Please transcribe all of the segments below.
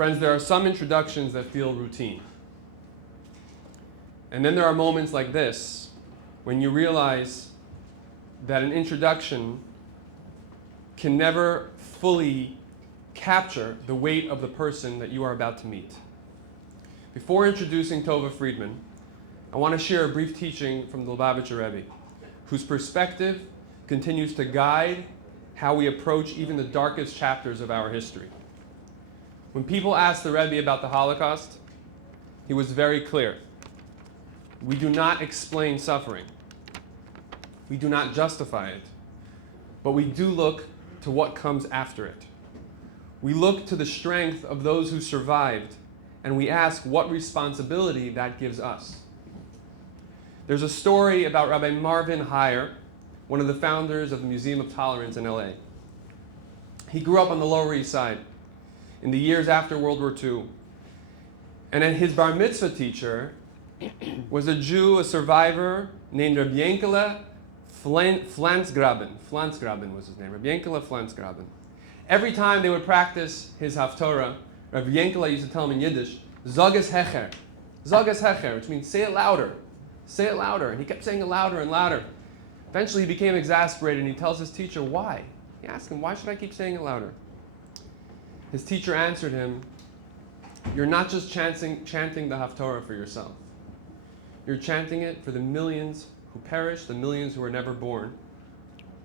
Friends, there are some introductions that feel routine. And then there are moments like this when you realize that an introduction can never fully capture the weight of the person that you are about to meet. Before introducing Tova Friedman, I want to share a brief teaching from the Lubavitcher Rebbe, whose perspective continues to guide how we approach even the darkest chapters of our history. When people asked the Rebbe about the Holocaust, he was very clear. We do not explain suffering. We do not justify it. But we do look to what comes after it. We look to the strength of those who survived, and we ask what responsibility that gives us. There's a story about Rabbi Marvin Heyer, one of the founders of the Museum of Tolerance in LA. He grew up on the Lower East Side in the years after World War II. And then his bar mitzvah teacher was a Jew, a survivor, named Rabbi Yankele Flansgraben. Flansgraben was his name, Rabbi Yankele Flansgraben. Every time they would practice his Haftorah, Rabbi Yankele used to tell him in Yiddish, Zog es hecher. Zog es hecher, which means say it louder. Say it louder. And he kept saying it louder and louder. Eventually he became exasperated and he tells his teacher, why? He asked him, why should I keep saying it louder? His teacher answered him, you're not just chanting the Haftorah for yourself. You're chanting it for the millions who perished, the millions who were never born,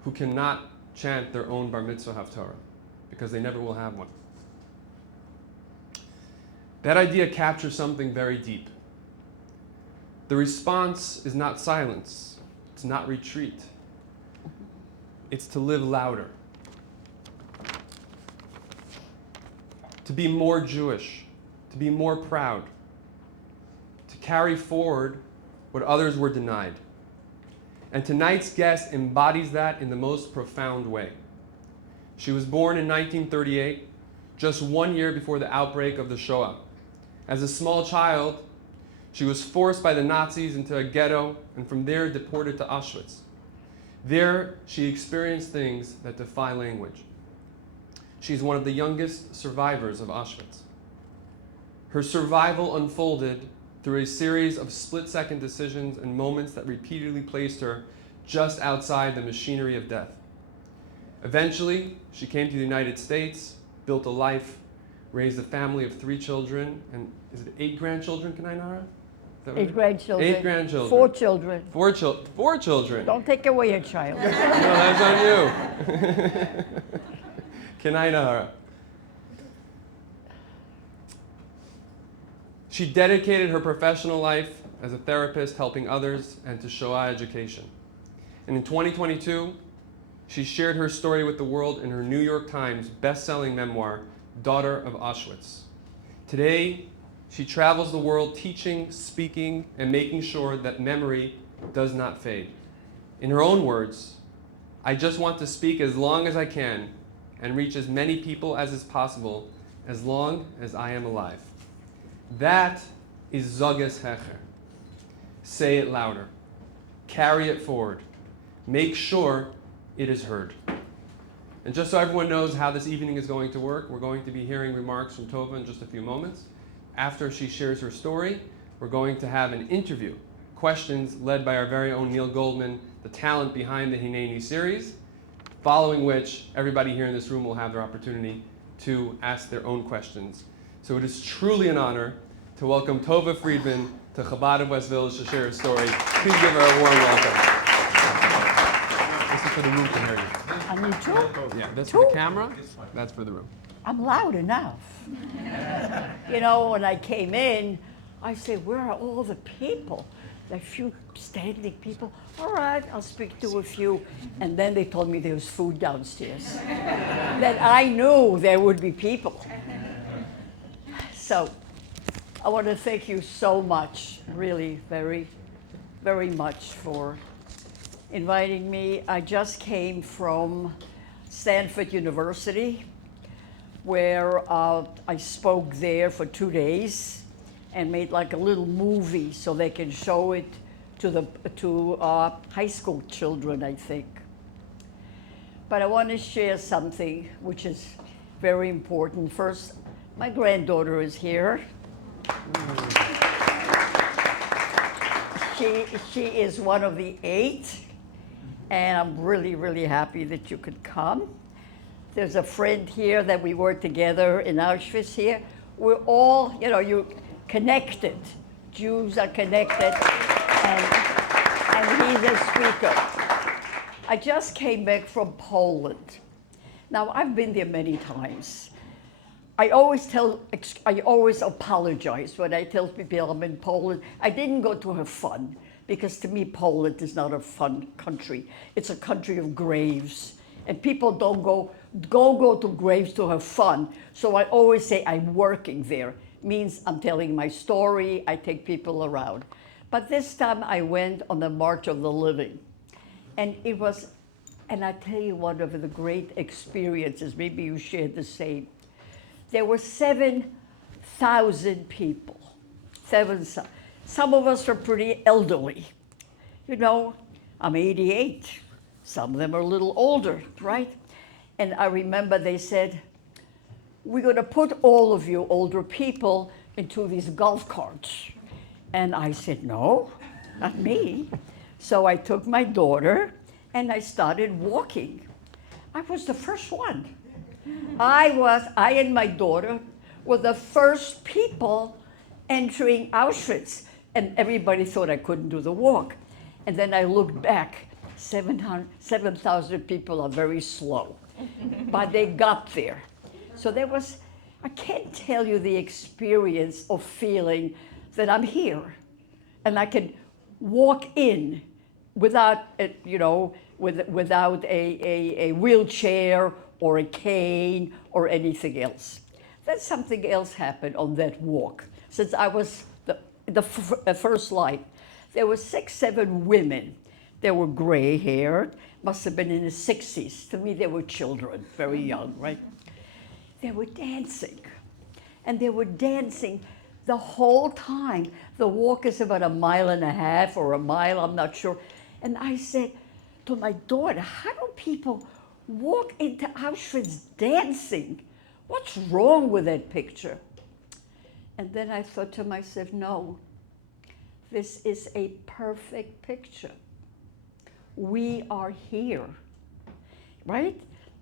who cannot chant their own bar mitzvah Haftorah, because they never will have one. That idea captures something very deep. The response is not silence. It's not retreat. It's to live louder. To be more Jewish. To be more proud. To carry forward what others were denied. And tonight's guest embodies that in the most profound way. She was born in 1938, just 1 year before the outbreak of the Shoah. As a small child, she was forced by the Nazis into a ghetto and from there deported to Auschwitz. There, she experienced things that defy language. She's one of the youngest survivors of Auschwitz. Her survival unfolded through a series of split-second decisions and moments that repeatedly placed her just outside the machinery of death. Eventually, she came to the United States, built a life, raised a family of 3 children, and is it 8 grandchildren, Hineni? 8 grandchildren. 8 grandchildren. 4 children. 4 children. Don't take away a child. No, that's on you. Hineni. She dedicated her professional life as a therapist, helping others, and to Shoah education. And in 2022, she shared her story with the world in her New York Times best-selling memoir, Daughter of Auschwitz. Today, she travels the world teaching, speaking, and making sure that memory does not fade. In her own words, I just want to speak as long as I can and reach as many people as is possible as long as I am alive. That is Zog es hecher. Say it louder. Carry it forward. Make sure it is heard. And just so everyone knows how this evening is going to work, we're going to be hearing remarks from Tova in just a few moments. After she shares her story, we're going to have an interview, questions led by our very own Neil Goldman, the talent behind the Hineni series, following which everybody here in this room will have their opportunity to ask their own questions. So it is truly an honor to welcome Tova Friedman to Chabad West Village to share her story. Please give her a warm welcome. This is for the room to hear you. I need 2? Yeah, that's for the camera. That's for the room. I'm loud enough. You know, when I came in, I said, where are all the people? A few standing people. All right, I'll speak to a few. And then they told me there was food downstairs. Then I knew there would be people. So I want to thank you so much, really, very, very much for inviting me. I just came from Stanford University, where I spoke there for 2 days and made like a little movie so they can show it to high school children, I think. But I want to share something which is very important. First, My granddaughter is here. She is one of the 8, and I'm really, really happy that you could come. There's a friend here that we were together in Auschwitz here. We're all, you connected. Jews are connected, and he's a speaker. I just came back from Poland. Now, I've been there many times. I always apologize when I tell people I'm in Poland. I didn't go to have fun, because to me, Poland is not a fun country. It's a country of graves, and people don't go to graves to have fun. So I always say I'm working there. Means I'm telling my story, I take people around. But this time I went on the March of the Living. And I tell you, one of the great experiences, maybe you shared the same. There were 7,000 people. Some of us are pretty elderly. I'm 88. Some of them are a little older, right? And I remember they said, we're going to put all of you older people into these golf carts. And I said, no, not me. So I took my daughter and I started walking. I was the first one. I and my daughter were the first people entering Auschwitz. And everybody thought I couldn't do the walk. And then I looked back, 7,000 people are very slow. But they got there. So I can't tell you the experience of feeling that I'm here and I can walk in without, without a wheelchair or a cane or anything else. Then something else happened on that walk. Since I was the first line, there were 6, 7 women. They were gray haired, must have been in the 60s. To me, they were children, very young, right? They were dancing. And they were dancing the whole time. The walk is about 1.5 miles or a mile, I'm not sure. And I said to my daughter, how do people walk into Auschwitz dancing? What's wrong with that picture? And then I thought to myself, no, this is a perfect picture. We are here, right?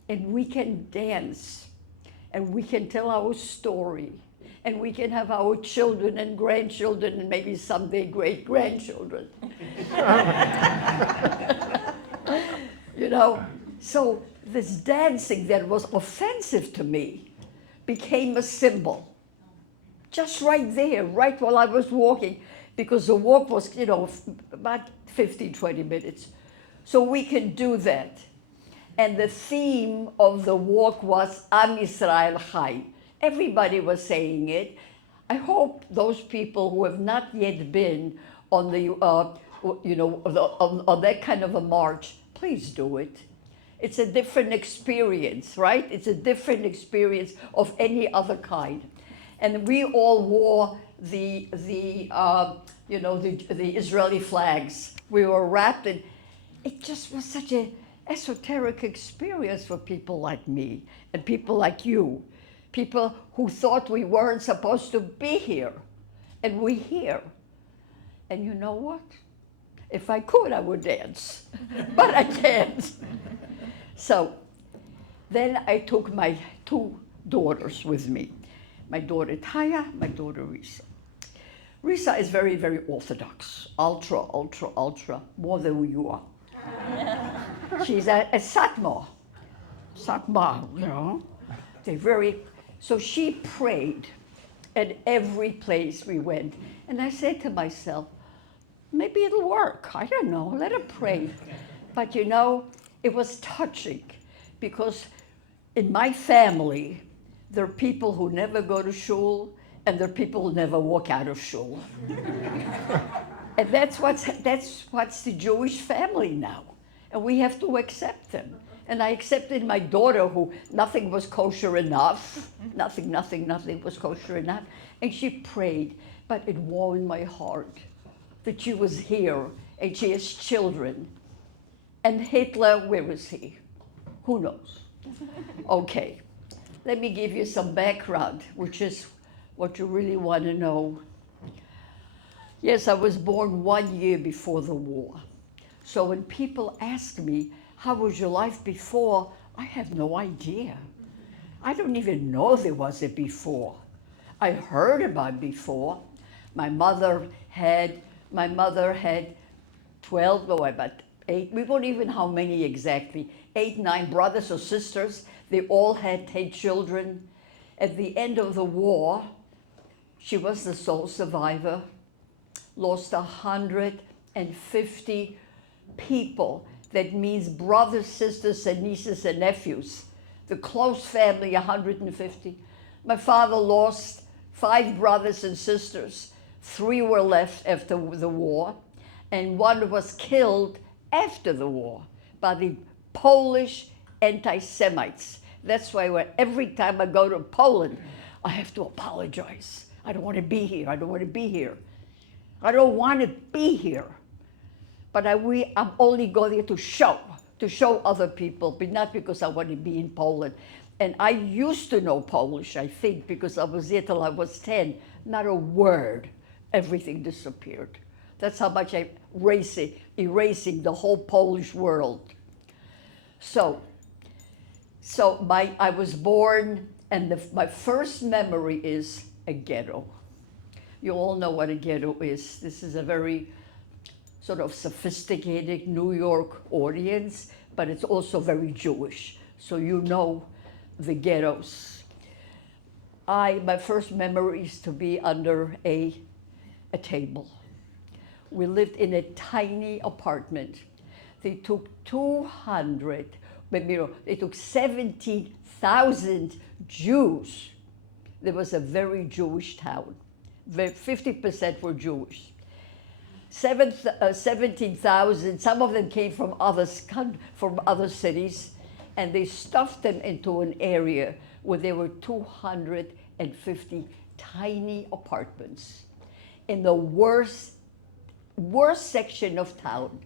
And we can dance, and we can tell our story, and we can have our children and grandchildren, and maybe someday great-grandchildren. So this dancing that was offensive to me became a symbol. Just right there, right while I was walking, because the walk was, about 15, 20 minutes. So we can do that. And the theme of the walk was Am Yisrael Chai. Everybody was saying it. I hope those people who have not yet been on on that kind of a march, please do it. It's a different experience, right? It's a different experience of any other kind. And we all wore the Israeli flags. We were wrapped in. It just was such an esoteric experience for people like me and people like you, people who thought we weren't supposed to be here, and we're here. And you know what? If I could, I would dance, but I can't. So then I took my 2 daughters with me, my daughter Taya, my daughter Risa. Risa is very, very orthodox, ultra, more than you are. She's a Satmar, So she prayed at every place we went. And I said to myself, maybe it'll work. I don't know, let her pray. But it was touching, because in my family, there are people who never go to shul, and there are people who never walk out of shul. And that's what's the Jewish family now. And we have to accept them. And I accepted my daughter, who nothing was kosher enough. Nothing was kosher enough. And she prayed, but it warmed my heart that she was here and she has children. And Hitler, where was he? Who knows? Okay. let me give you some background, which is what you really want to know. Yes, I was born 1 year before the war. So when people ask me, how was your life before? I have no idea. I don't even know there was a before. I heard about before. My mother had 12, no, about 8, we won't even how many exactly, 8, 9 brothers or sisters. They all had 10 children. At the end of the war, she was the sole survivor, lost 150 people. That means brothers, sisters, and nieces and nephews. The close family, 150. My father lost 5 brothers and sisters. 3 were left after the war, and 1 was killed after the war by the Polish anti-Semites. That's why every time I go to Poland, I have to apologize. I don't want to be here. I don't want to be here. I don't want to be here. But I'm only going there to show other people, but not because I want to be in Poland. And I used to know Polish, I think, because I was there till I was 10. Not a word. Everything disappeared. That's how much I'm erasing the whole Polish world. So I was born, and my first memory is a ghetto. You all know what a ghetto is. This is a very sort of sophisticated New York audience, but it's also very Jewish. So you know the ghettos. My first memory is to be under a table. We lived in a tiny apartment. They took 17,000 Jews. There was a very Jewish town. 50% were Jewish. 17,000, some of them came from other cities, and they stuffed them into an area where there were 250 tiny apartments in the worst section of town.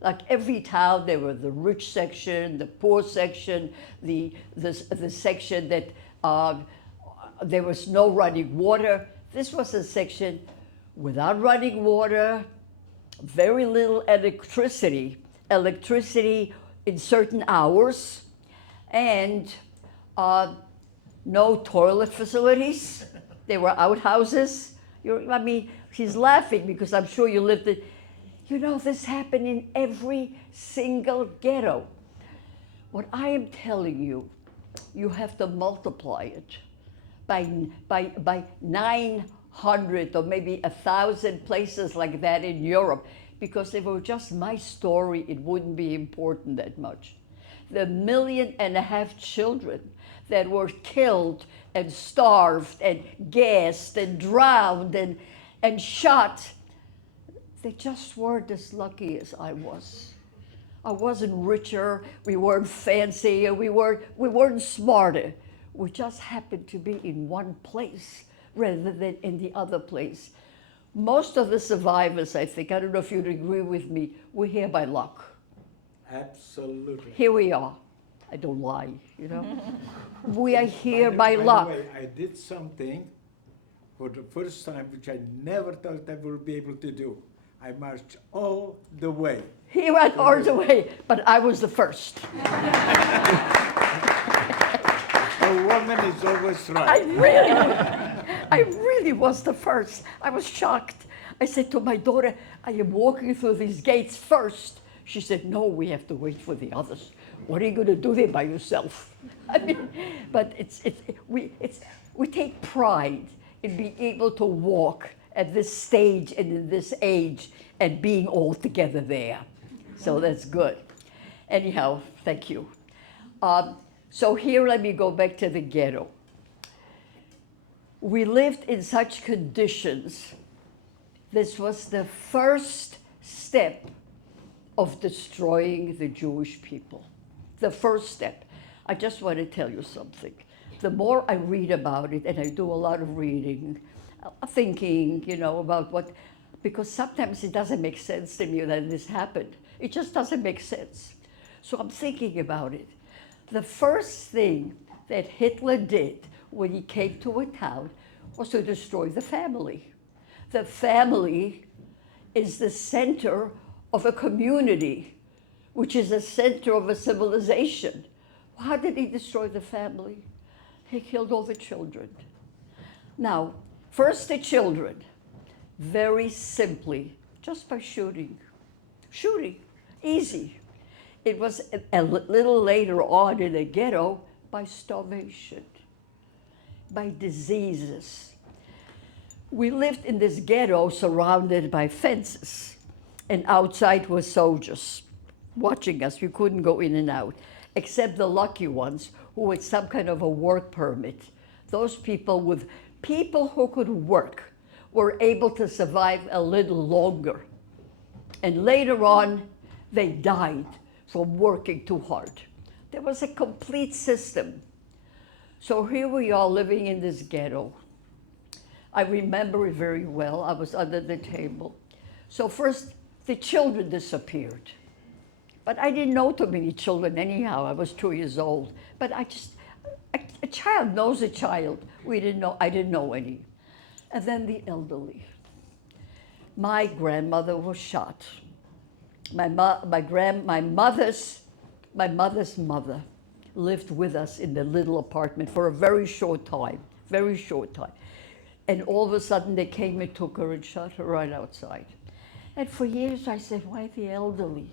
Like every town, there were the rich section, the poor section, the section that there was no running water. This was a section without running water, very little electricity in certain hours, and no toilet facilities. They were outhouses. He's laughing because I'm sure you lived it. You know, this happened in every single ghetto. What I am telling you, you have to multiply it by 900 or maybe 1,000 places like that in Europe, because if it were just my story, it wouldn't be important that much. The 1.5 million children that were killed and starved and gassed and drowned and shot, they just weren't as lucky as I was. I wasn't richer, we weren't fancier, we weren't smarter. We just happened to be in one place rather than in the other place. Most of the survivors, I think, I don't know if you'd agree with me, we're here by luck. Absolutely. Here we are. I don't lie, you know. We are here by luck. By the way, I did something for the first time which I never thought I would be able to do. I marched all the way. He went all the way, but I was the first. A woman is always right. I really was the first. I was shocked. I said to my daughter, I am walking through these gates first. She said, no, we have to wait for the others. What are you going to do there by yourself? I mean, but we take pride in being able to walk at this stage and in this age and being all together there. So that's good. Anyhow, thank you. So here, let me go back to the ghetto. We lived in such conditions. This was the first step of destroying the Jewish people. The first step. I just want to tell you something. The more I read about it, and I do a lot of reading, thinking, you know, about what, because sometimes it doesn't make sense to me that this happened. It just doesn't make sense. So I'm thinking about it. The first thing that Hitler did when he came to a town was to destroy the family. The family is the center of a community, which is the center of a civilization. How did he destroy the family? He killed all the children. Now, first the children, very simply, just by shooting. Shooting, easy. It was a little later on in the ghetto by starvation, by diseases. We lived in this ghetto surrounded by fences, and outside were soldiers watching us. We couldn't go in and out, except the lucky ones who had some kind of a work permit. Those people who could work were able to survive a little longer. And later on, they died from working too hard. There was a complete system. So here we are living in this ghetto. I remember it very well. I was under the table. So first, the children disappeared. But I didn't know too many children anyhow. I was 2 years old. But a child knows a child. I didn't know any. And then the elderly. My grandmother was shot. My mother's mother lived with us in the little apartment for a very short time. And all of a sudden they came and took her and shot her right outside. And for years I said, why the elderly?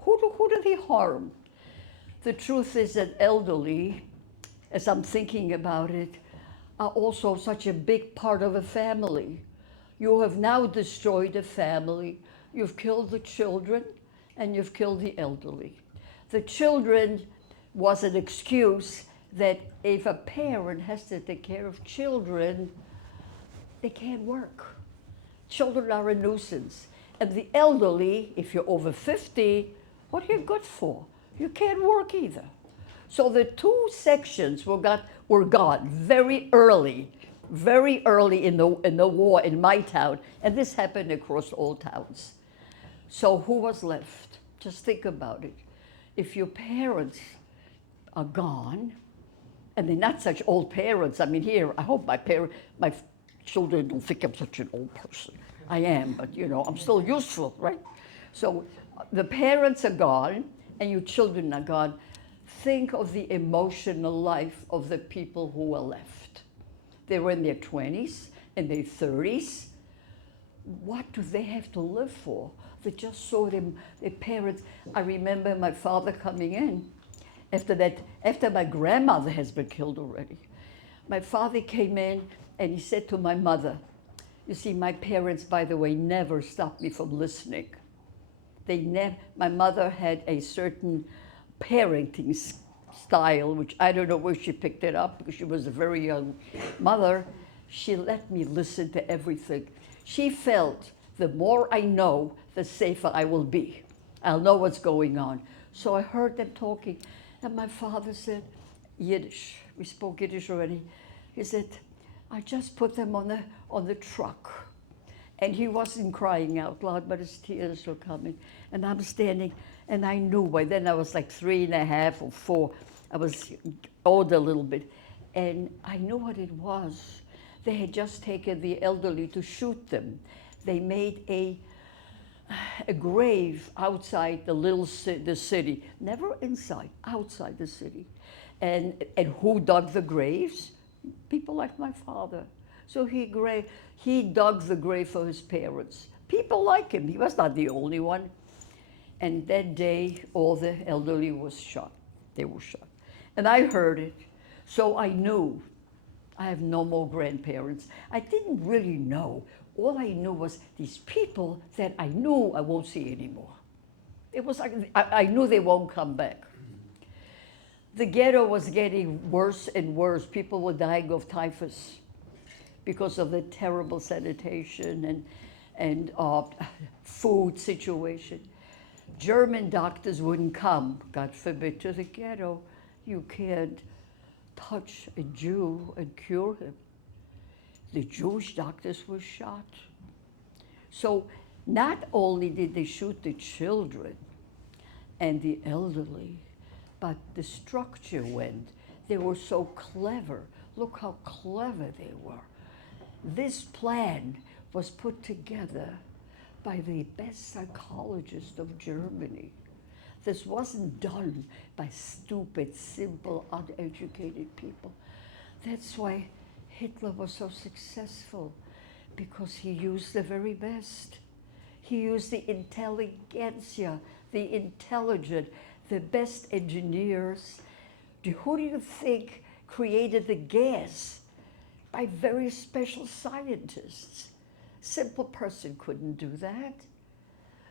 Who do they harm? The truth is that elderly, as I'm thinking about it, are also such a big part of a family. You have now destroyed a family. You've killed the children and you've killed the elderly. The children was an excuse that if a parent has to take care of children, they can't work. Children are a nuisance. And the elderly, if you're over 50, what are you good for? You can't work either. So the two sections were gone very early in the war in my town, and this happened across all towns. So who was left? Just think about it. If your parents are gone, and they're not such old parents. I mean, here, I hope my children don't think I'm such an old person. I am, but I'm still useful, right? So the parents are gone, and your children are gone. Think of the emotional life of the people who were left. They were in their 20s and their 30s. What do they have to live for? They just saw their parents. I remember my father coming in after my grandmother has been killed already. My father came in and he said to my mother, you see, my parents, by the way, never stopped me from listening. My mother had a certain parenting style, which I don't know where she picked it up because she was a very young mother. She let me listen to everything. She felt the more I know, the safer I will be. I'll know what's going on. So I heard them talking, and my father said, Yiddish. We spoke Yiddish already. He said, I just put them on the truck. And he wasn't crying out loud, but his tears were coming. And I'm standing, and I knew by then I was like 3.5 or 4. I was older a little bit. And I knew what it was. They had just taken the elderly to shoot them. They made a grave outside the city, never inside, outside the city. And who dug the graves? People like my father. So he dug the grave for his parents. People like him. He was not the only one. And that day, all the elderly was shot. They were shot. And I heard it. So I knew I have no more grandparents. I didn't really know. All I knew was these people that I knew I won't see anymore. It was like I knew they won't come back. The ghetto was getting worse and worse. People were dying of typhus because of the terrible sanitation and food situation. German doctors wouldn't come, God forbid, to the ghetto. You can't touch a Jew and cure him. The Jewish doctors were shot. So not only did they shoot the children and the elderly, but the structure went. They were so clever. Look how clever they were. This plan was put together by the best psychologist of Germany. This wasn't done by stupid, simple, uneducated people. That's why Hitler was so successful, because he used the very best. He used the intelligentsia, the intelligent, the best engineers. Who do you think created the gas? By very special scientists. Simple person couldn't do that.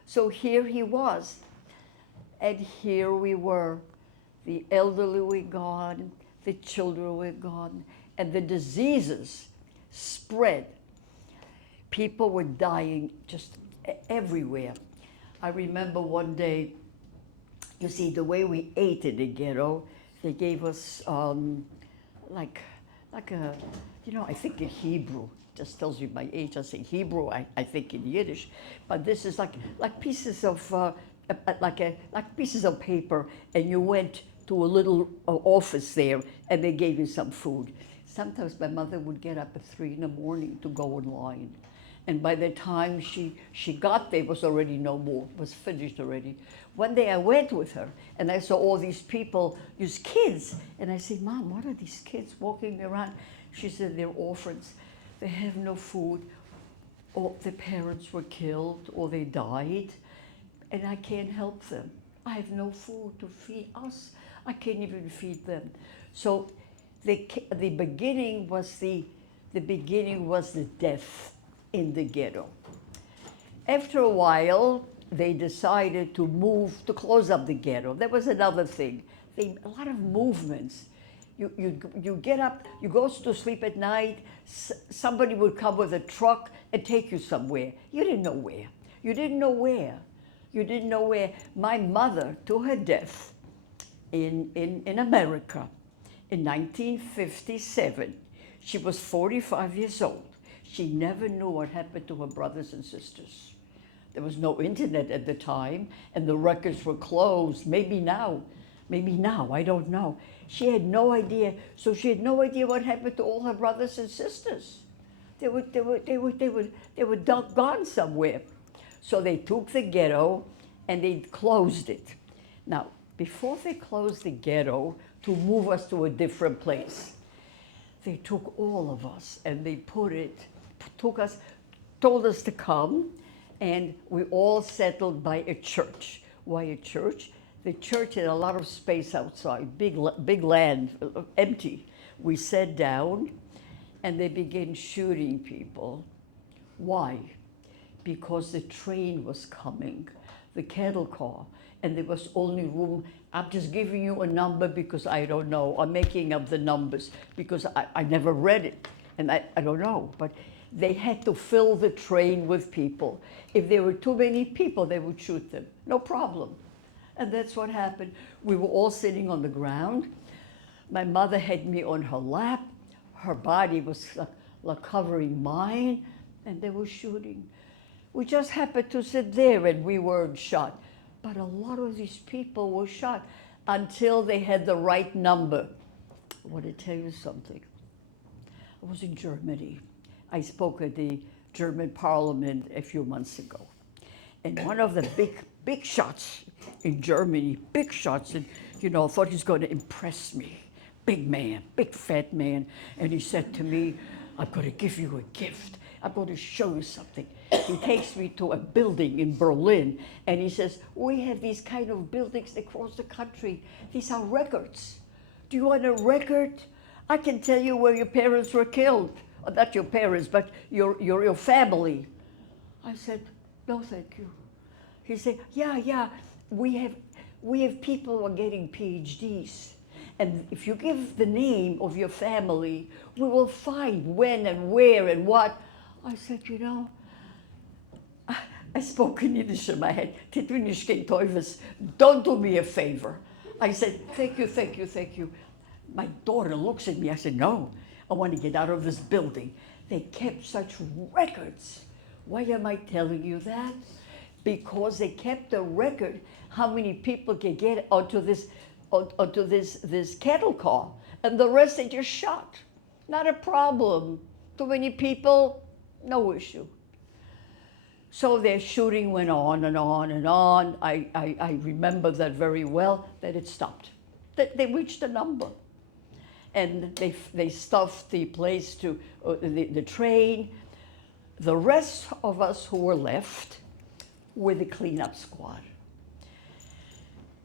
So here he was, and here we were. The elderly were gone, the children were gone, and the diseases spread. People were dying just everywhere. I remember one day, you see, the way we ate in the ghetto, they gave us like a, you know, I think in Hebrew, just tells you my age, I say Hebrew, I think in Yiddish, but this is like pieces of, like pieces of paper, and you went to a little office there, and they gave you some food. Sometimes my mother would get up at 3 in the morning to go in line. And by the time she got there, it was already no more, it was finished already. One day I went with her, and I saw all these people, these kids, and I said, Mom, what are these kids walking around? She said, they're orphans. They have no food, or their parents were killed, or they died, and I can't help them. I have no food to feed us. I can't even feed them. So the beginning was the death in the ghetto. After a while, they decided to move, to close up the ghetto. That was another thing. A lot of movements. You get up, you go to sleep at night, somebody would come with a truck and take you somewhere. You didn't know where. You didn't know where. You didn't know where. My mother, to her death in America in 1957, she was 45 years old. She never knew what happened to her brothers and sisters. There was no internet at the time, and the records were closed. Maybe now, I don't know. She had no idea. So she had no idea what happened to all her brothers and sisters. They were gone somewhere. So they took the ghetto and they closed it. Now, before they closed the ghetto to move us to a different place, they took all of us and they told us to come, and we all settled by a church. Why a church? The church had a lot of space outside, big land, empty. We sat down, and they began shooting people. Why? Because the train was coming, the cattle car, and there was only room. I'm just giving you a number because I don't know. I'm making up the numbers because I never read it, and I don't know. But they had to fill the train with people. If there were too many people, they would shoot them. No problem. And that's what happened. We were all sitting on the ground. My mother had me on her lap. Her body was like covering mine, and they were shooting. We just happened to sit there, and we weren't shot. But a lot of these people were shot until they had the right number. I want to tell you something. I was in Germany. I spoke at the German parliament a few months ago. And one of the big shots in Germany, big shots, and thought he's going to impress me. Big man, big fat man. And he said to me, I'm going to give you a gift. I'm going to show you something. He takes me to a building in Berlin, and he says, we have these kind of buildings across the country. These are records. Do you want a record? I can tell you where your parents were killed. Not your parents, but your family. I said, no, thank you. He said, yeah, we have people who are getting PhDs. And if you give the name of your family, we will find when and where and what. I said, I spoke in Yiddish in my head. Don't do me a favor. I said, thank you. My daughter looks at me. I said, no, I want to get out of this building. They kept such records. Why am I telling you that? Because they kept a record how many people can get onto this cattle car. And the rest they just shot. Not a problem. Too many people, no issue. So their shooting went on and on and on. I remember that very well, that it stopped. That they reached a number. And they stuffed the place to the train. The rest of us who were left were the cleanup squad.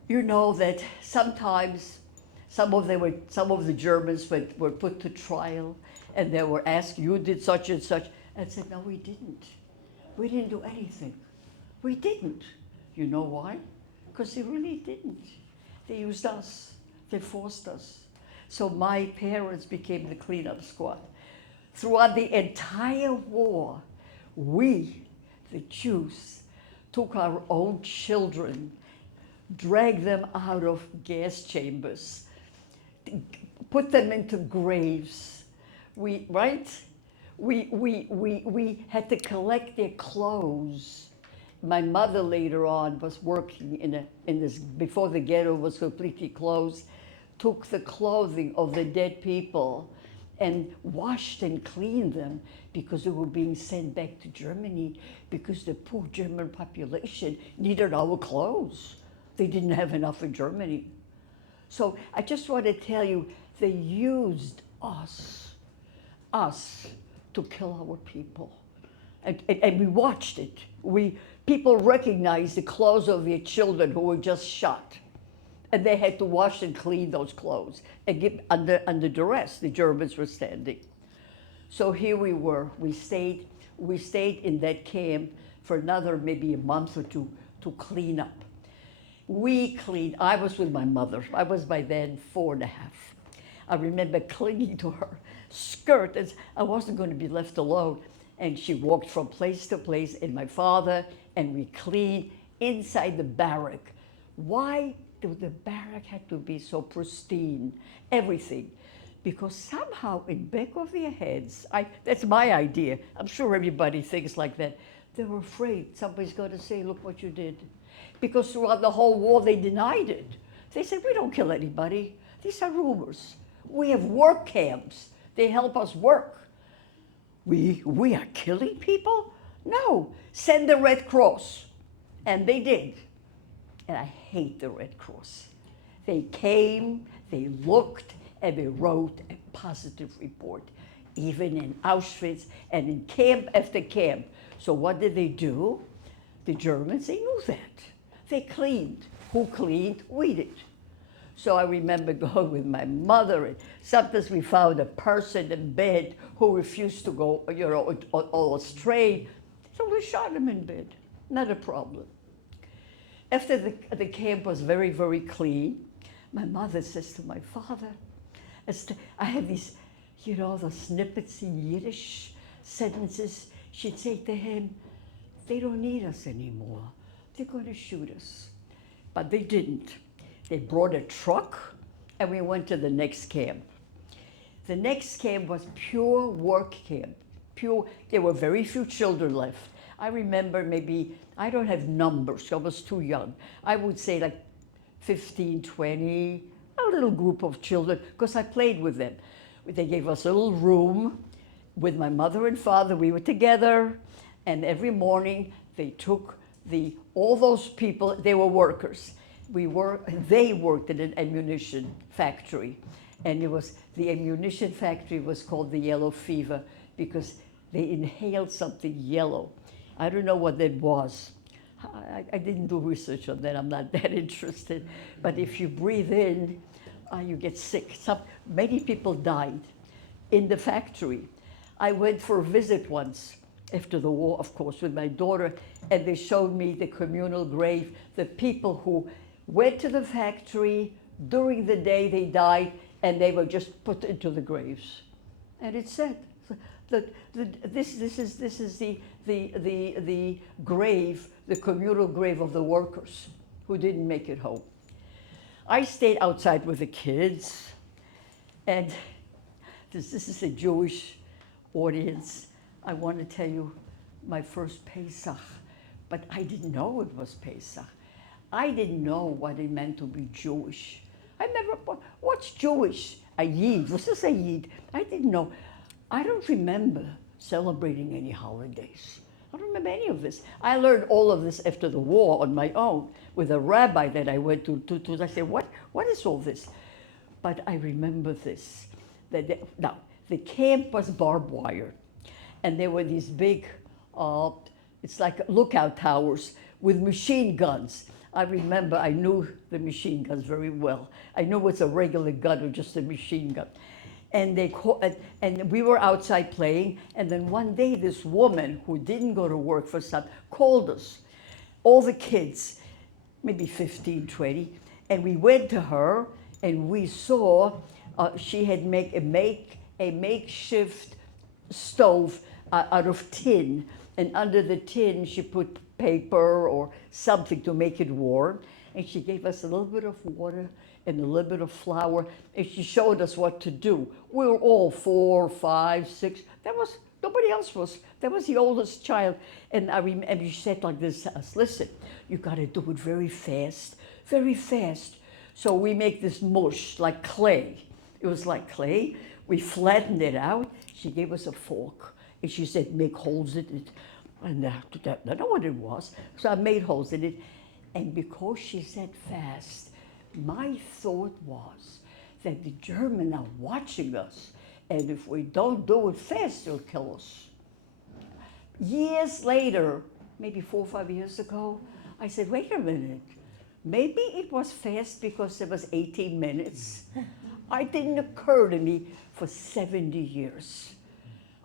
You know that sometimes some of the Germans were put to trial, and they were asked, "You did such and such," and said, "No, we didn't. We didn't do anything. We didn't." You know why? Because they really didn't. They used us. They forced us. So my parents became the cleanup squad. Throughout the entire war, we, the Jews, took our own children, dragged them out of gas chambers, put them into graves. We had to collect their clothes. My mother later on was working in this, before the ghetto was completely closed, took the clothing of the dead people and washed and cleaned them because they were being sent back to Germany because the poor German population needed our clothes. They didn't have enough in Germany. So I just want to tell you, they used us to kill our people. And we watched it. People recognized the clothes of their children who were just shot. And they had to wash and clean those clothes and give under duress. The Germans were standing. So here we were. We stayed in that camp for another maybe a month or two to clean up. We cleaned. I was with my mother. I was by then 4.5. I remember clinging to her skirt as I wasn't going to be left alone. And she walked from place to place, and my father, and we cleaned inside the barrack. Why do the barrack had to be so pristine? Everything. Because somehow in back of their heads, that's my idea. I'm sure everybody thinks like that. They were afraid somebody's going to say, "Look what you did." Because throughout the whole war, they denied it. They said, "We don't kill anybody. These are rumors. We have work camps. They help us work. We are killing people? No, send the Red Cross." And they did. And I hate the Red Cross. They came, they looked, and they wrote a positive report, even in Auschwitz and in camp after camp. So what did they do? The Germans, they knew that. They cleaned. Who cleaned? We did. So I remember going with my mother, and sometimes we found a person in bed who refused to go, all straight. So we shot him in bed. Not a problem. After the camp was very, very clean, my mother says to my father, I had these, the snippets in Yiddish sentences. She'd say to him, "They don't need us anymore. They're going to shoot us." But they didn't. They brought a truck, and we went to the next camp. The next camp was pure work camp. There were very few children left. I remember maybe, I don't have numbers, I was too young. I would say like 15, 20, a little group of children, because I played with them. They gave us a little room with my mother and father. We were together, and every morning they took all those people, they were workers. They worked in an ammunition factory, and the ammunition factory was called the Yellow Fever because they inhaled something yellow. I don't know what that was. I didn't do research on that. I'm not that interested. But if you breathe in, you get sick. Many people died in the factory. I went for a visit once after the war, of course, with my daughter, and they showed me the communal grave, the people who went to the factory. During the day they died, and they were just put into the graves. And it said that this is the grave, the communal grave of the workers who didn't make it home. I stayed outside with the kids, and this is a Jewish audience. I want to tell you my first Pesach, but I didn't know it was Pesach. I didn't know what it meant to be Jewish. I never, what's Jewish? Eid. Was this Eid? I didn't know. I don't remember celebrating any holidays. I don't remember any of this. I learned all of this after the war on my own with a rabbi that I went to. I said, what is all this? But I remember this. Now, the camp was barbed wire. And there were these big, it's like lookout towers with machine guns. I remember I knew the machine guns very well. I knew it's a regular gun or just a machine gun. And and we were outside playing, and then one day this woman who didn't go to work for some called us, all the kids, maybe 15, 20, and we went to her and we saw she had made a makeshift stove out of tin, and under the tin she put paper or something to make it warm, and she gave us a little bit of water and a little bit of flour, and she showed us what to do. We were all 4, 5, 6. Nobody else was. That was the oldest child, and she said like this to us: "Listen, you got to do it very fast, very fast." So we make this mush like clay. It was like clay. We flattened it out. She gave us a fork, and she said, "Make holes in it." And I don't know what it was. So I made holes in it. And because she said fast, my thought was that the Germans are watching us. And if we don't do it fast, they'll kill us. Years later, maybe 4 or 5 years ago, I said, wait a minute. Maybe it was fast because it was 18 minutes. It didn't occur to me for 70 years.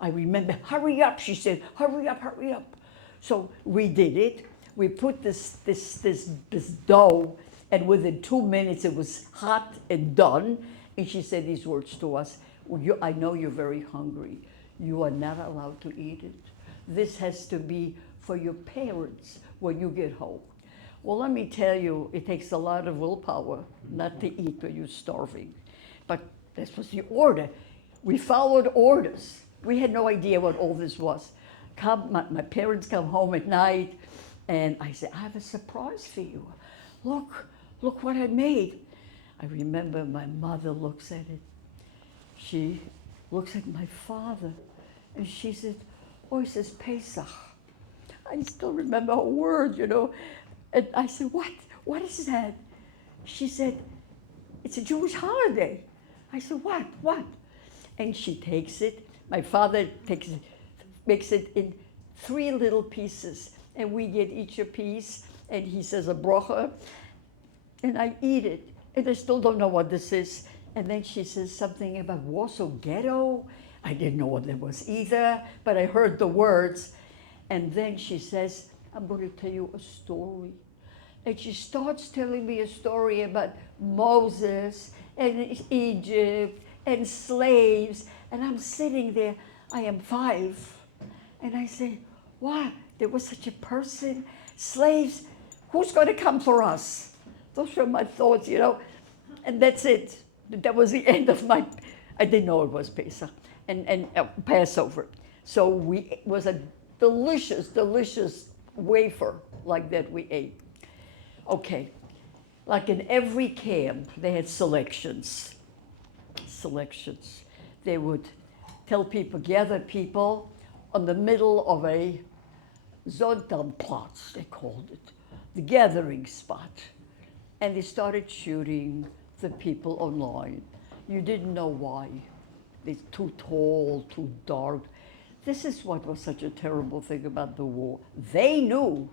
I remember, hurry up, she said, hurry up, hurry up. So we did it. We put this dough, and within 2 minutes it was hot and done. And she said these words to us: I know you're very hungry. You are not allowed to eat it. This has to be for your parents when you get home. Well, let me tell you, it takes a lot of willpower not to eat when you're starving. But this was the order. We followed orders. We had no idea what all this was. My parents come home at night, and I said, I have a surprise for you. Look what I made. I remember my mother looks at it. She looks at my father, and she said, oh, it says Pesach. I still remember her word, you know. And I said, what? What is that? She said, it's a Jewish holiday. I said, what? What? And she takes it. My father makes it in 3 little pieces, and we get each a piece, and he says a bracha, and I eat it, and I still don't know what this is. And then she says something about Warsaw ghetto. I didn't know what that was either, but I heard the words. And then she says, I'm going to tell you a story. And she starts telling me a story about Moses and Egypt and slaves. And I'm sitting there, I am 5. And I say, what? There was such a person? Slaves? Who's going to come for us? Those were my thoughts, you know. And that's it. That was the end of my, I didn't know it was Pesach and Passover. So it was a delicious, delicious wafer like that we ate. Okay, like in every camp, they had selections. They would tell people, gather people on the middle of a Sonntagsplatz, they called it, the gathering spot. And they started shooting the people online. You didn't know why. They're too tall, too dark. This is what was such a terrible thing about the war. They knew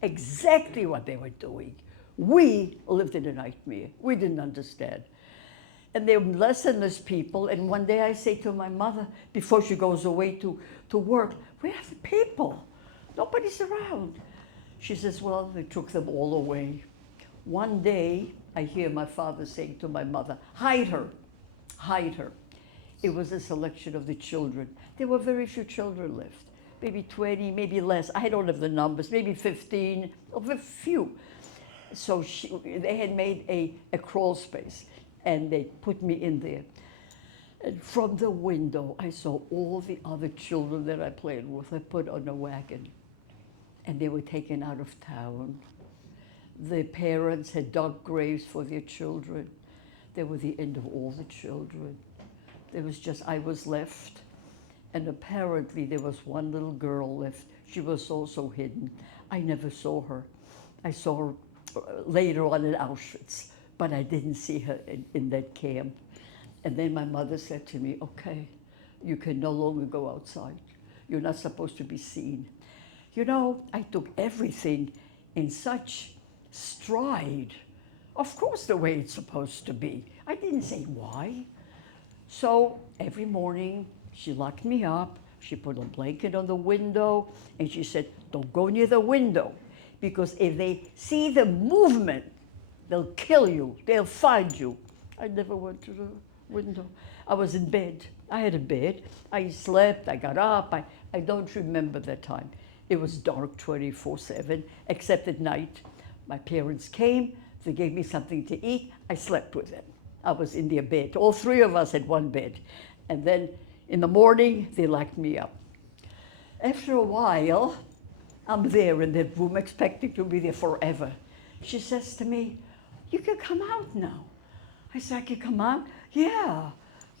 exactly what they were doing. We lived in a nightmare. We didn't understand. And they were less and less people. And one day I say to my mother, before she goes away to work, where are the people? Nobody's around. She says, well, they took them all away. One day, I hear my father saying to my mother, hide her, hide her. It was a selection of the children. There were very few children left, maybe 20, maybe less. I don't have the numbers, maybe 15, of a few. So they had made a crawl space, and they put me in there. And from the window, I saw all the other children that I played with. I put on a wagon, and they were taken out of town. The parents had dug graves for their children. They were the end of all the children. There was just, I was left, and apparently there was one little girl left. She was also hidden. I never saw her. I saw her later on in Auschwitz, but I didn't see her in that camp. And then my mother said to me, okay, you can no longer go outside. You're not supposed to be seen. You know, I took everything in such stride. Of course, the way it's supposed to be. I didn't say why. So every morning, she locked me up. She put a blanket on the window, and she said, don't go near the window, because if they see the movement, they'll kill you. They'll find you. I never went to the window. I was in bed. I had a bed. I slept. I got up. I don't remember that time. It was dark 24/7, except at night. My parents came. They gave me something to eat. I slept with them. I was in their bed. All three of us had one bed. And then in the morning, they locked me up. After a while, I'm there in that room expecting to be there forever. She says to me, you can come out now. I said, I can come out? Yeah,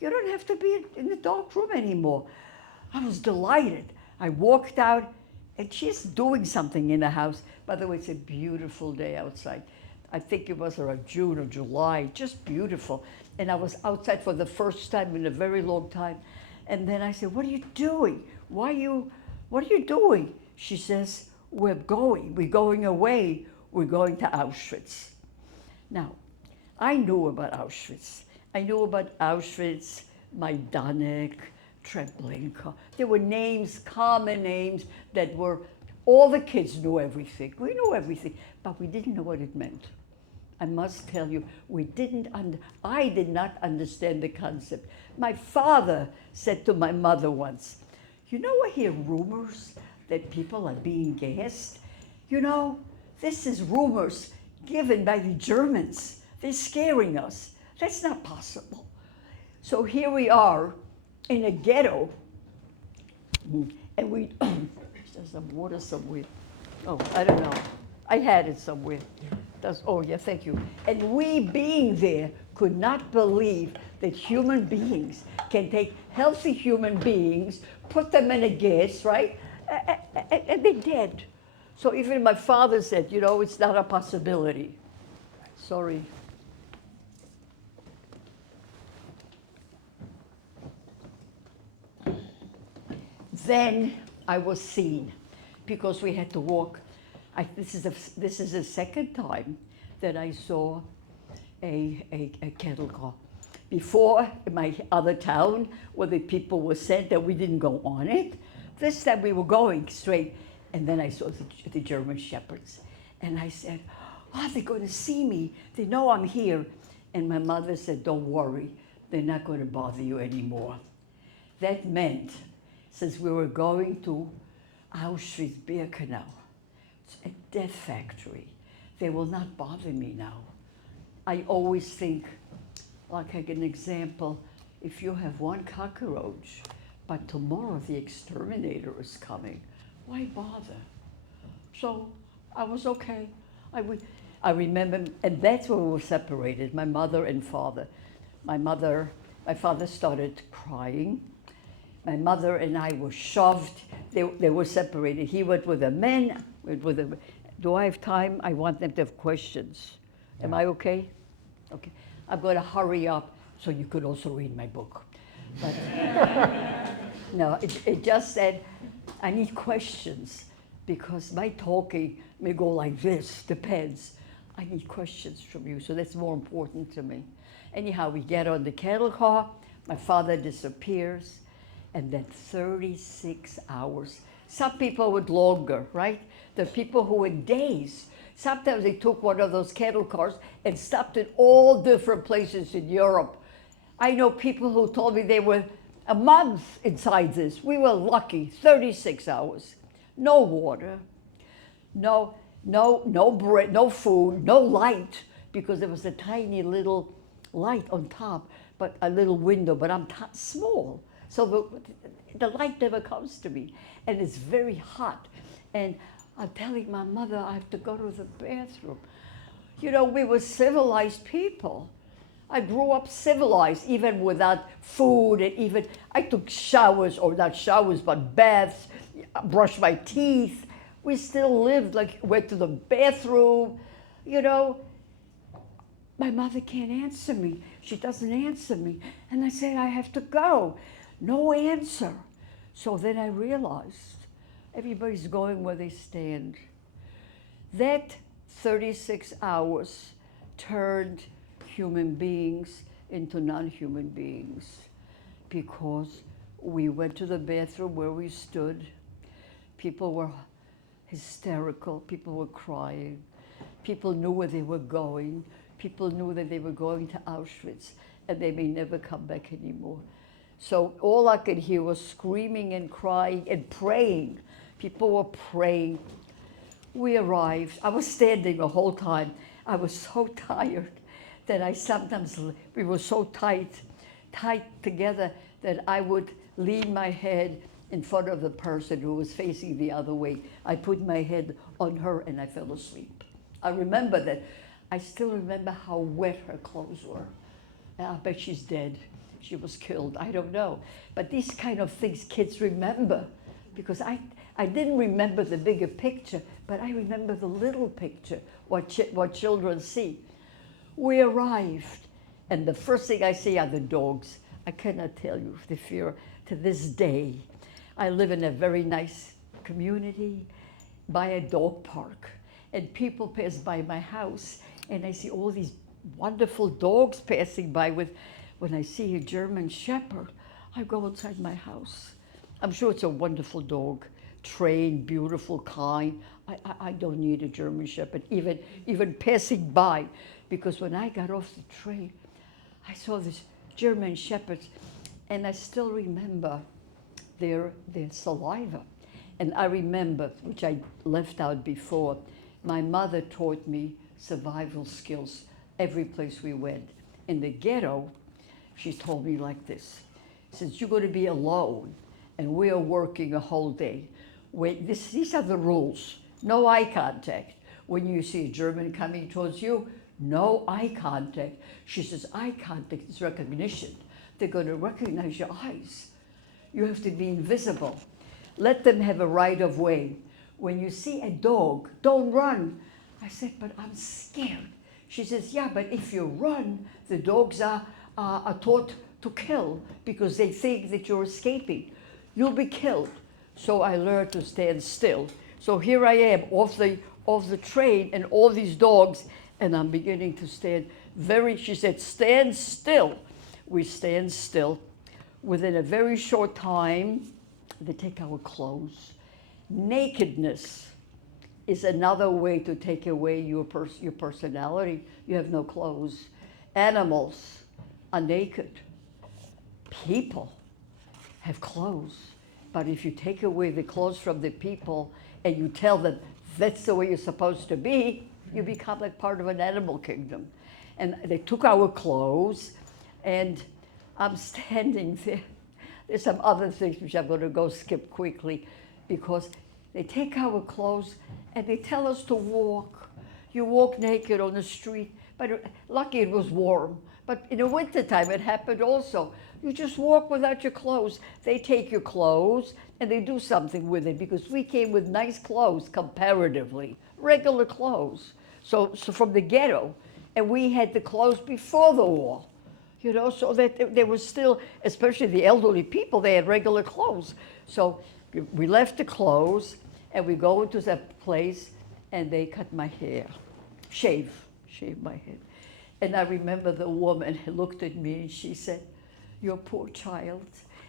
you don't have to be in the dark room anymore. I was delighted. I walked out, and she's doing something in the house. By the way, it's a beautiful day outside. I think it was around June or July, just beautiful. And I was outside for the first time in a very long time. And then I said, what are you doing? What are you doing? She says, we're going away. We're going to Auschwitz. Now, I knew about Auschwitz. I knew about Auschwitz, Majdanek, Treblinka. There were names, common names that were, all the kids knew everything. We knew everything, but we didn't know what it meant. I must tell you, I did not understand the concept. My father said to my mother once, you know, I hear rumors that people are being gassed. You know, this is rumors given by the Germans. They're scaring us. That's not possible. So here we are in a ghetto, and we, there's some water somewhere. Oh, I don't know. I had it somewhere. Oh, yeah, thank you. And we being there could not believe that human beings can take healthy human beings, put them in a gas, right? And they're dead. So even my father said, you know, it's not a possibility. Sorry. Then I was seen, because we had to walk. This is the second time that I saw a cattle car. Before, in my other town, where the people were sent, that we didn't go on it. This time we were going straight, and then I saw the German shepherds. And I said, oh, they're going to see me. They know I'm here. And my mother said, don't worry. They're not going to bother you anymore. That meant, since we were going to Auschwitz-Birkenau, a death factory, they will not bother me now. I always think, like an example, if you have one cockroach, but tomorrow the exterminator is coming, why bother? So I was okay. I remember, and that's when we were separated, my mother and father. My father started crying. My mother and I were shoved. They were separated. He went with the men. Do I have time? I want them to have questions. Am I okay? Okay. I'm going to hurry up so you could also read my book. But no, it just said, I need questions, because my talking may go like this, depends. I need questions from you, so that's more important to me. Anyhow, we get on the cattle car, my father disappears, and then 36 hours. Some people went longer, right? The people who went days. Sometimes they took one of those cattle cars and stopped at all different places in Europe. I know people who told me they were a month inside this. We were lucky, 36 hours. No water, no bread, no food, no light, because there was a tiny little light on top, but a little window, but I'm small. So the light never comes to me, and it's very hot. And I'm telling my mother I have to go to the bathroom. You know, we were civilized people. I grew up civilized, even without food, and even I took showers, or not showers, but baths, brushed my teeth. We still lived, like, went to the bathroom, you know. My mother can't answer me. She doesn't answer me. And I said, I have to go. No answer. So then I realized everybody's going where they stand. That 36 hours turned human beings into non-human beings, because we went to the bathroom where we stood. People were hysterical. People were crying. People knew where they were going. People knew that they were going to Auschwitz and they may never come back anymore. So all I could hear was screaming and crying and praying. People were praying. We arrived. I was standing the whole time. I was so tired that we were so tight together, that I would lean my head in front of the person who was facing the other way. I put my head on her and I fell asleep. I remember that. I still remember how wet her clothes were. And I bet she's dead. She was killed. I don't know. But these kind of things kids remember, because I didn't remember the bigger picture, but I remember the little picture, what children see. We arrived, and the first thing I see are the dogs. I cannot tell you the fear to this day. I live in a very nice community by a dog park, and people pass by my house, and I see all these wonderful dogs passing by when I see a German Shepherd, I go inside my house. I'm sure it's a wonderful dog, trained, beautiful, kind. I don't need a German Shepherd, even passing by, because when I got off the train, I saw this German Shepherds, and I still remember their saliva. And I remember, which I left out before, my mother taught me survival skills every place we went. In the ghetto, she told me like this: since you're going to be alone and we are working a whole day, these are the rules. No eye contact. When you see a German coming towards you, no eye contact. She says, eye contact is recognition. They're going to recognize your eyes. You have to be invisible. Let them have a right of way. When you see a dog, don't run. I said, but I'm scared. She says, yeah, but if you run, the dogs are taught to kill because they think that you're escaping. You'll be killed. So I learned to stand still. So here I am off the train and all these dogs, and I'm beginning to stand she said, stand still. We stand still. Within a very short time, they take our clothes. Nakedness is another way to take away your personality. You have no clothes. Animals are naked. People have clothes. But if you take away the clothes from the people and you tell them that's the way you're supposed to be, you become like part of an animal kingdom. And they took our clothes, and I'm standing there. There's some other things which I'm going to go skip quickly, because they take our clothes and they tell us to walk. You walk naked on the street, but lucky it was warm. But in the wintertime it happened also. You just walk without your clothes. They take your clothes and they do something with it, because we came with nice clothes comparatively, regular clothes. So from the ghetto, and we had the clothes before the war. You know, so that there was still, especially the elderly people, they had regular clothes. So we left the clothes and we go into that place and they cut my hair, shave my head. And I remember the woman looked at me and she said, "You're a poor child."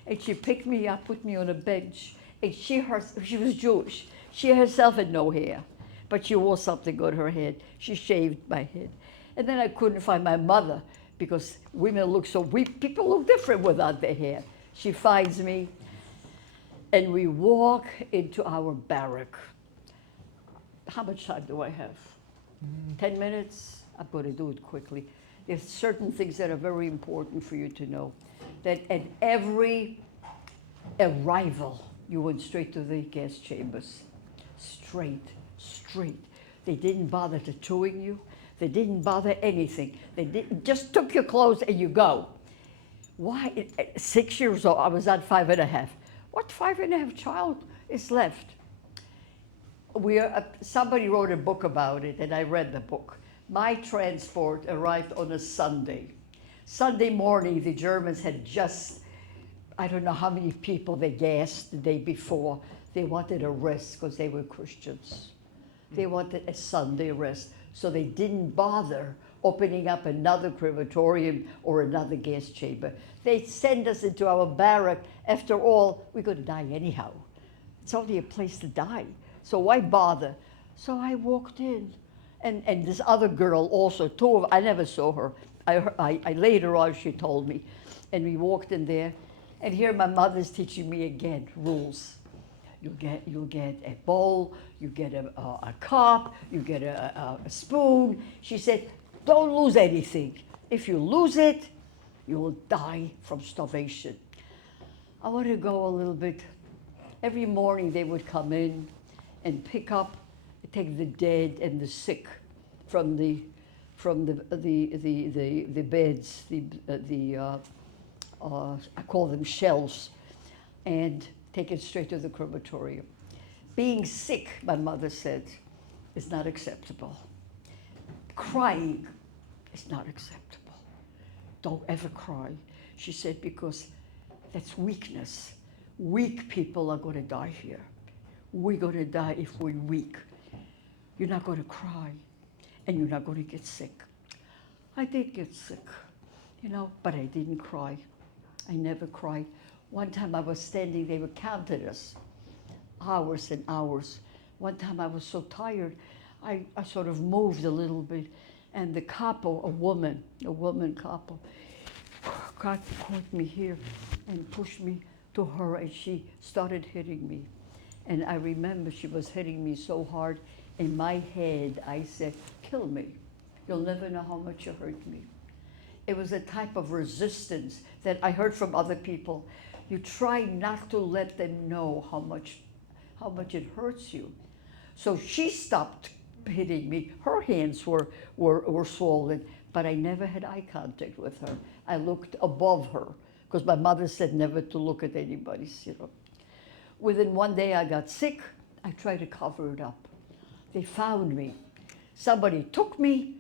And she picked me up, put me on a bench, and she was Jewish. She herself had no hair, but she wore something on her head. She shaved my head. And then I couldn't find my mother, because women look so weak. People look different without their hair. She finds me, and we walk into our barrack. How much time do I have? 10 minutes? I'm going to do it quickly. There's certain things that are very important for you to know. That at every arrival, you went straight to the gas chambers. Straight. They didn't bother tattooing you. They didn't bother anything. They just took your clothes and you go. Why? At 6 years old, I was at 5.5. What 5.5 child is left? Somebody wrote a book about it, and I read the book. My transport arrived on a Sunday. Sunday morning, the Germans had just, I don't know how many people they gassed the day before. They wanted a rest because they were Christians. They wanted a Sunday rest, so they didn't bother opening up another crematorium or another gas chamber. They send us into our barrack. After all, we're going to die anyhow. It's only a place to die. So why bother? So I walked in. And this other girl also, Tova, I never saw her. I later on, she told me. And we walked in there. And here my mother's teaching me again rules. You'll get a bowl, you get a cup, you get a spoon. She said, don't lose anything. If you lose it, you will die from starvation. I want to go a little bit. Every morning they would come in and take the dead and the sick from the beds, I call them shelves, and take it straight to the crematorium. Being sick, my mother said, is not acceptable. Crying is not acceptable. Don't ever cry. She said, because that's weakness. Weak people are going to die here. We're going to die if we're weak. You're not going to cry, and you're not going to get sick. I did get sick, but I didn't cry. I never cried. One time I was standing, they were counting us, hours and hours. One time I was so tired, I sort of moved a little bit, and the capo, a woman capo, caught me here and pushed me to her, and she started hitting me. And I remember she was hitting me so hard, in my head I said, kill me. You'll never know how much you hurt me. It was a type of resistance that I heard from other people. You try not to let them know how much it hurts you. So she stopped hitting me. Her hands were swollen, but I never had eye contact with her. I looked above her, because my mother said never to look at anybody's, Within one day I got sick. I tried to cover it up. They found me. Somebody took me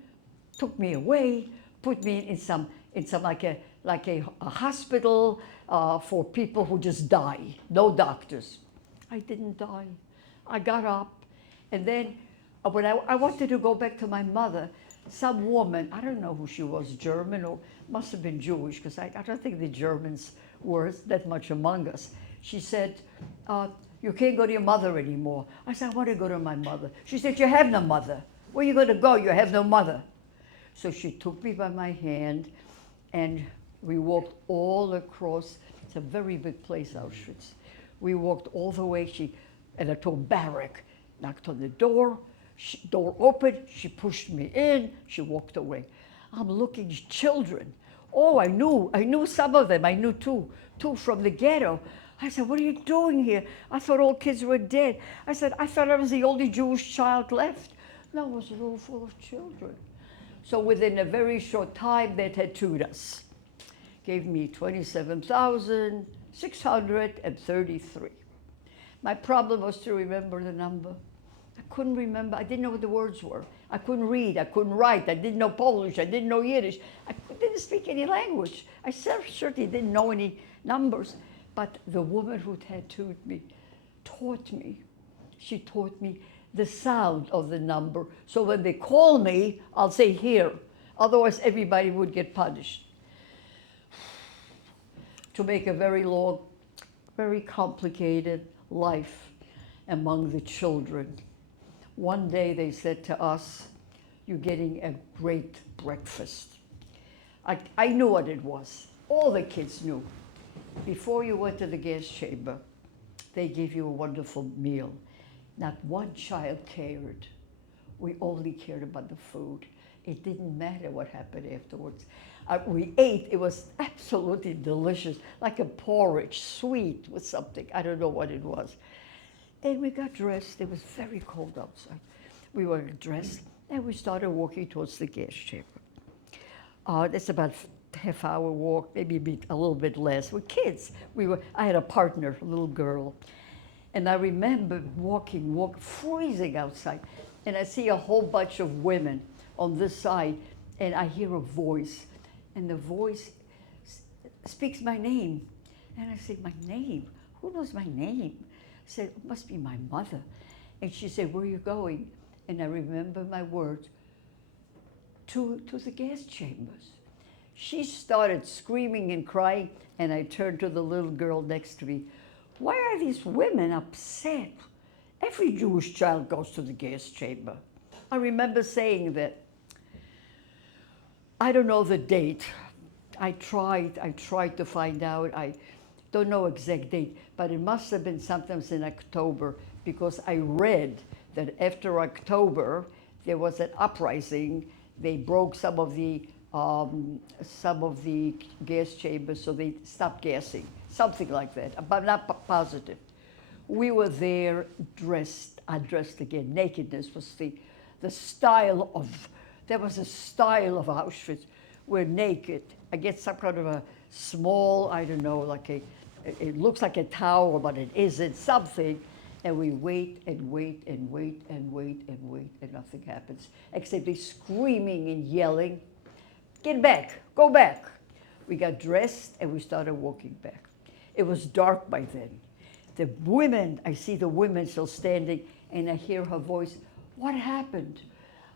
away, put me in some like a hospital for people who just die, no doctors. I didn't die. I got up, and then when I wanted to go back to my mother, some woman, I don't know who she was, German or must have been Jewish, because I don't think the Germans were that much among us. She said, you can't go to your mother anymore. I said, I want to go to my mother. She said, you have no mother. Where are you going to go? You have no mother. So she took me by my hand, and we walked all across. It's a very big place, Auschwitz. We walked all the way. And I told barrack, knocked on the door. Door opened. She pushed me in. She walked away. I'm looking at children. Oh, I knew some of them. I knew two from the ghetto. I said, what are you doing here? I thought all kids were dead. I said, I thought I was the only Jewish child left. No, it was a room full of children. So within a very short time, they tattooed us. Gave me 27,633. My problem was to remember the number. I couldn't remember. I didn't know what the words were. I couldn't read. I couldn't write. I didn't know Polish. I didn't know Yiddish. I didn't speak any language. I certainly didn't know any numbers. But the woman who tattooed me taught me. She taught me the sound of the number. So when they call me, I'll say here. Otherwise, everybody would get punished. To make a very long, very complicated life among the children. One day they said to us, you're getting a great breakfast. I knew what it was. All the kids knew. Before you went to the gas chamber, they gave you a wonderful meal. Not one child cared. We only cared about the food. It didn't matter what happened afterwards. We ate, it was absolutely delicious, like a porridge, sweet with something. I don't know what it was. Then we got dressed. It was very cold outside. We were dressed, And we started walking towards the gas chamber. That's about half-hour walk, maybe a little bit less. We're kids. I had a partner, a little girl. And I remember walking, freezing outside. And I see a whole bunch of women on this side, and I hear a voice. And the voice speaks my name. And I say, my name? Who knows my name? I said, it must be my mother. And she said, where are you going? And I remember my words, to the gas chambers. She started screaming and crying, and I turned to the little girl next to me. Why are these women upset? Every Jewish child goes to the gas chamber. I remember saying that. I don't know the date. I tried to find out. I don't know exact date, but it must have been sometimes in October, because I read that after October, there was an uprising. They broke some of the gas chambers, so they stopped gassing, something like that, but not positive. We were there undressed again. Nakedness was the style of, there was a style of Auschwitz. We're naked. I get some kind of a small, I don't know, it looks like a tower, but it isn't, something. And we wait and wait and wait and wait and wait, and nothing happens, except they screaming and yelling, get back, go back. We got dressed and we started walking back. It was dark by then. The women, I see the women still standing, and I hear her voice, what happened?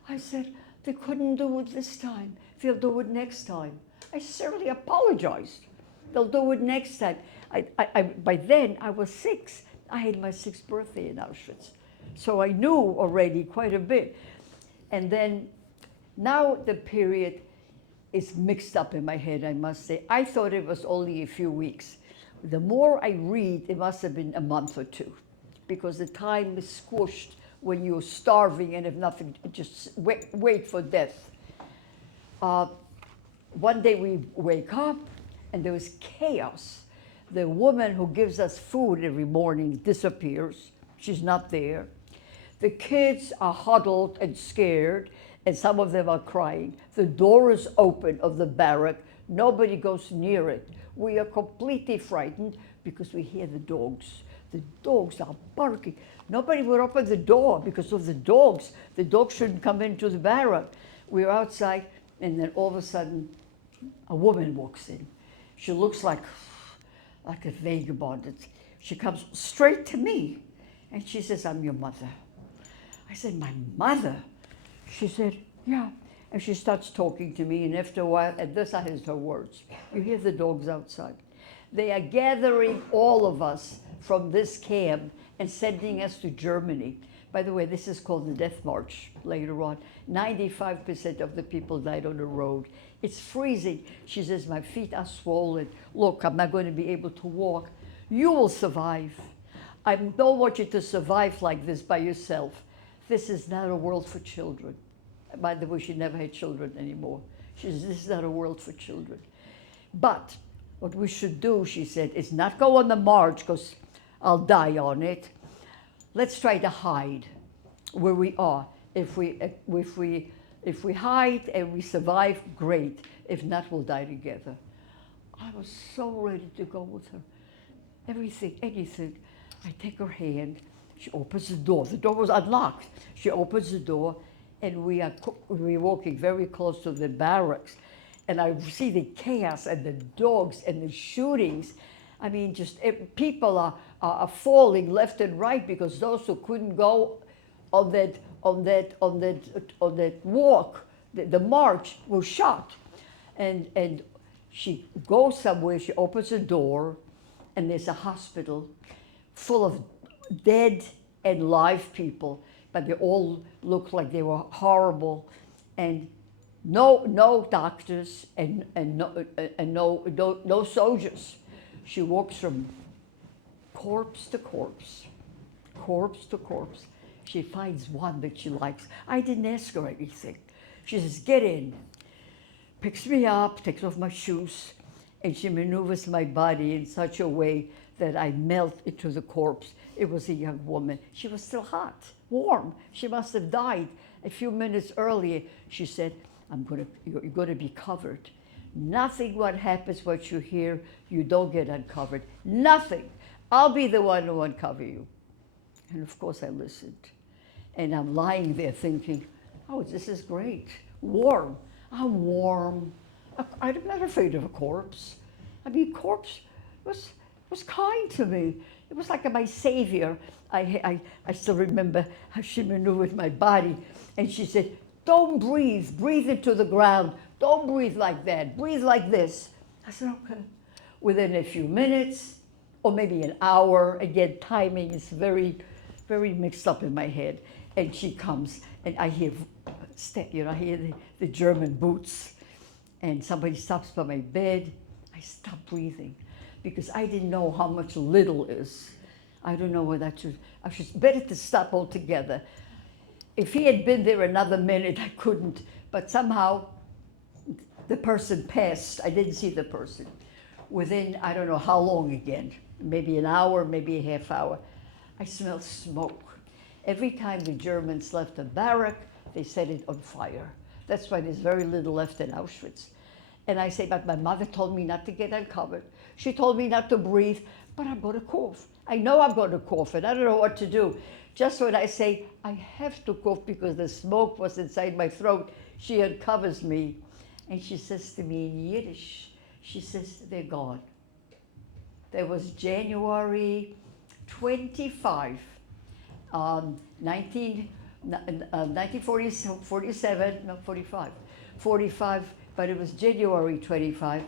I said, they couldn't do it this time. They'll do it next time. I sincerely apologized. They'll do it next time. By then, I was 6. I had my 6th birthday in Auschwitz. So I knew already quite a bit. And then now the period is mixed up in my head, I must say. I thought it was only a few weeks. The more I read, it must have been a month or 2, because the time is squished when you're starving and if nothing, just wait for death. One day we wake up and there was chaos. The woman who gives us food every morning disappears. She's not there. The kids are huddled and scared, and some of them are crying. The door is open of the barrack. Nobody goes near it. We are completely frightened because we hear the dogs. The dogs are barking. Nobody would open the door because of the dogs. The dogs shouldn't come into the barrack. We're outside, and then all of a sudden, a woman walks in. She looks like a vagabond. She comes straight to me, and she says, I'm your mother. I said, my mother? She said, yeah. And she starts talking to me, and after a while, and this is her words, you hear the dogs outside. They are gathering all of us from this camp and sending us to Germany. By the way, this is called the Death March later on. 95% of the people died on the road. It's freezing. She says, my feet are swollen. Look, I'm not going to be able to walk. You will survive. I don't want you to survive like this by yourself. This is not a world for children. By the way, she never had children anymore. She says, this is not a world for children. But what we should do, she said, is not go on the march, because I'll die on it. Let's try to hide where we are. If we hide and we survive, great. If not, we'll die together. I was so ready to go with her. Everything, anything. I take her hand. She opens the door. The door was unlocked. She opens the door, and we're walking very close to the barracks. And I see the chaos and the dogs and the shootings. I mean, just people are falling left and right because those who couldn't go on that walk, the march, were shot. And she goes somewhere. She opens a door, and there's a hospital full of dead and live people, but they all looked like they were horrible, and no doctors and no soldiers. She walks from corpse to corpse, corpse to corpse. She finds one that she likes. I didn't ask her anything. She says, get in. Picks me up, takes off my shoes, and she maneuvers my body in such a way that I melt into the corpse. It was a young woman. She was still hot, warm. She must have died a few minutes earlier. She said, you're going to be covered. Nothing what happens, what you hear, you don't get uncovered. Nothing. I'll be the one who uncover you. And of course I listened. And I'm lying there thinking, oh, this is great. Warm. I'm warm. I'm not afraid of a corpse. I mean, corpse was kind to me. It was like my savior. I still remember how she maneuvered my body. And she said, don't breathe. Breathe into the ground. Don't breathe like that. Breathe like this. I said, okay. Within a few minutes, or maybe an hour, again, timing is very, very mixed up in my head. And she comes, and I hear step, I hear the German boots. And somebody stops by my bed. I stop breathing because I didn't know how much little is. I don't know whether I should better to stop altogether. If he had been there another minute, I couldn't. But somehow the person passed. I didn't see the person. Within, I don't know how long again, maybe an hour, maybe a half hour, I smelled smoke. Every time the Germans left the barrack, they set it on fire. That's why there's very little left in Auschwitz. And I say, but my mother told me not to get uncovered. She told me not to breathe, but I'm going to cough. I know I'm going to cough, and I don't know what to do. Just when I say, I have to cough because the smoke was inside my throat, she uncovers me. And she says to me in Yiddish, she says, they're gone. There was January 25, 1947, no, 45, but it was January 25.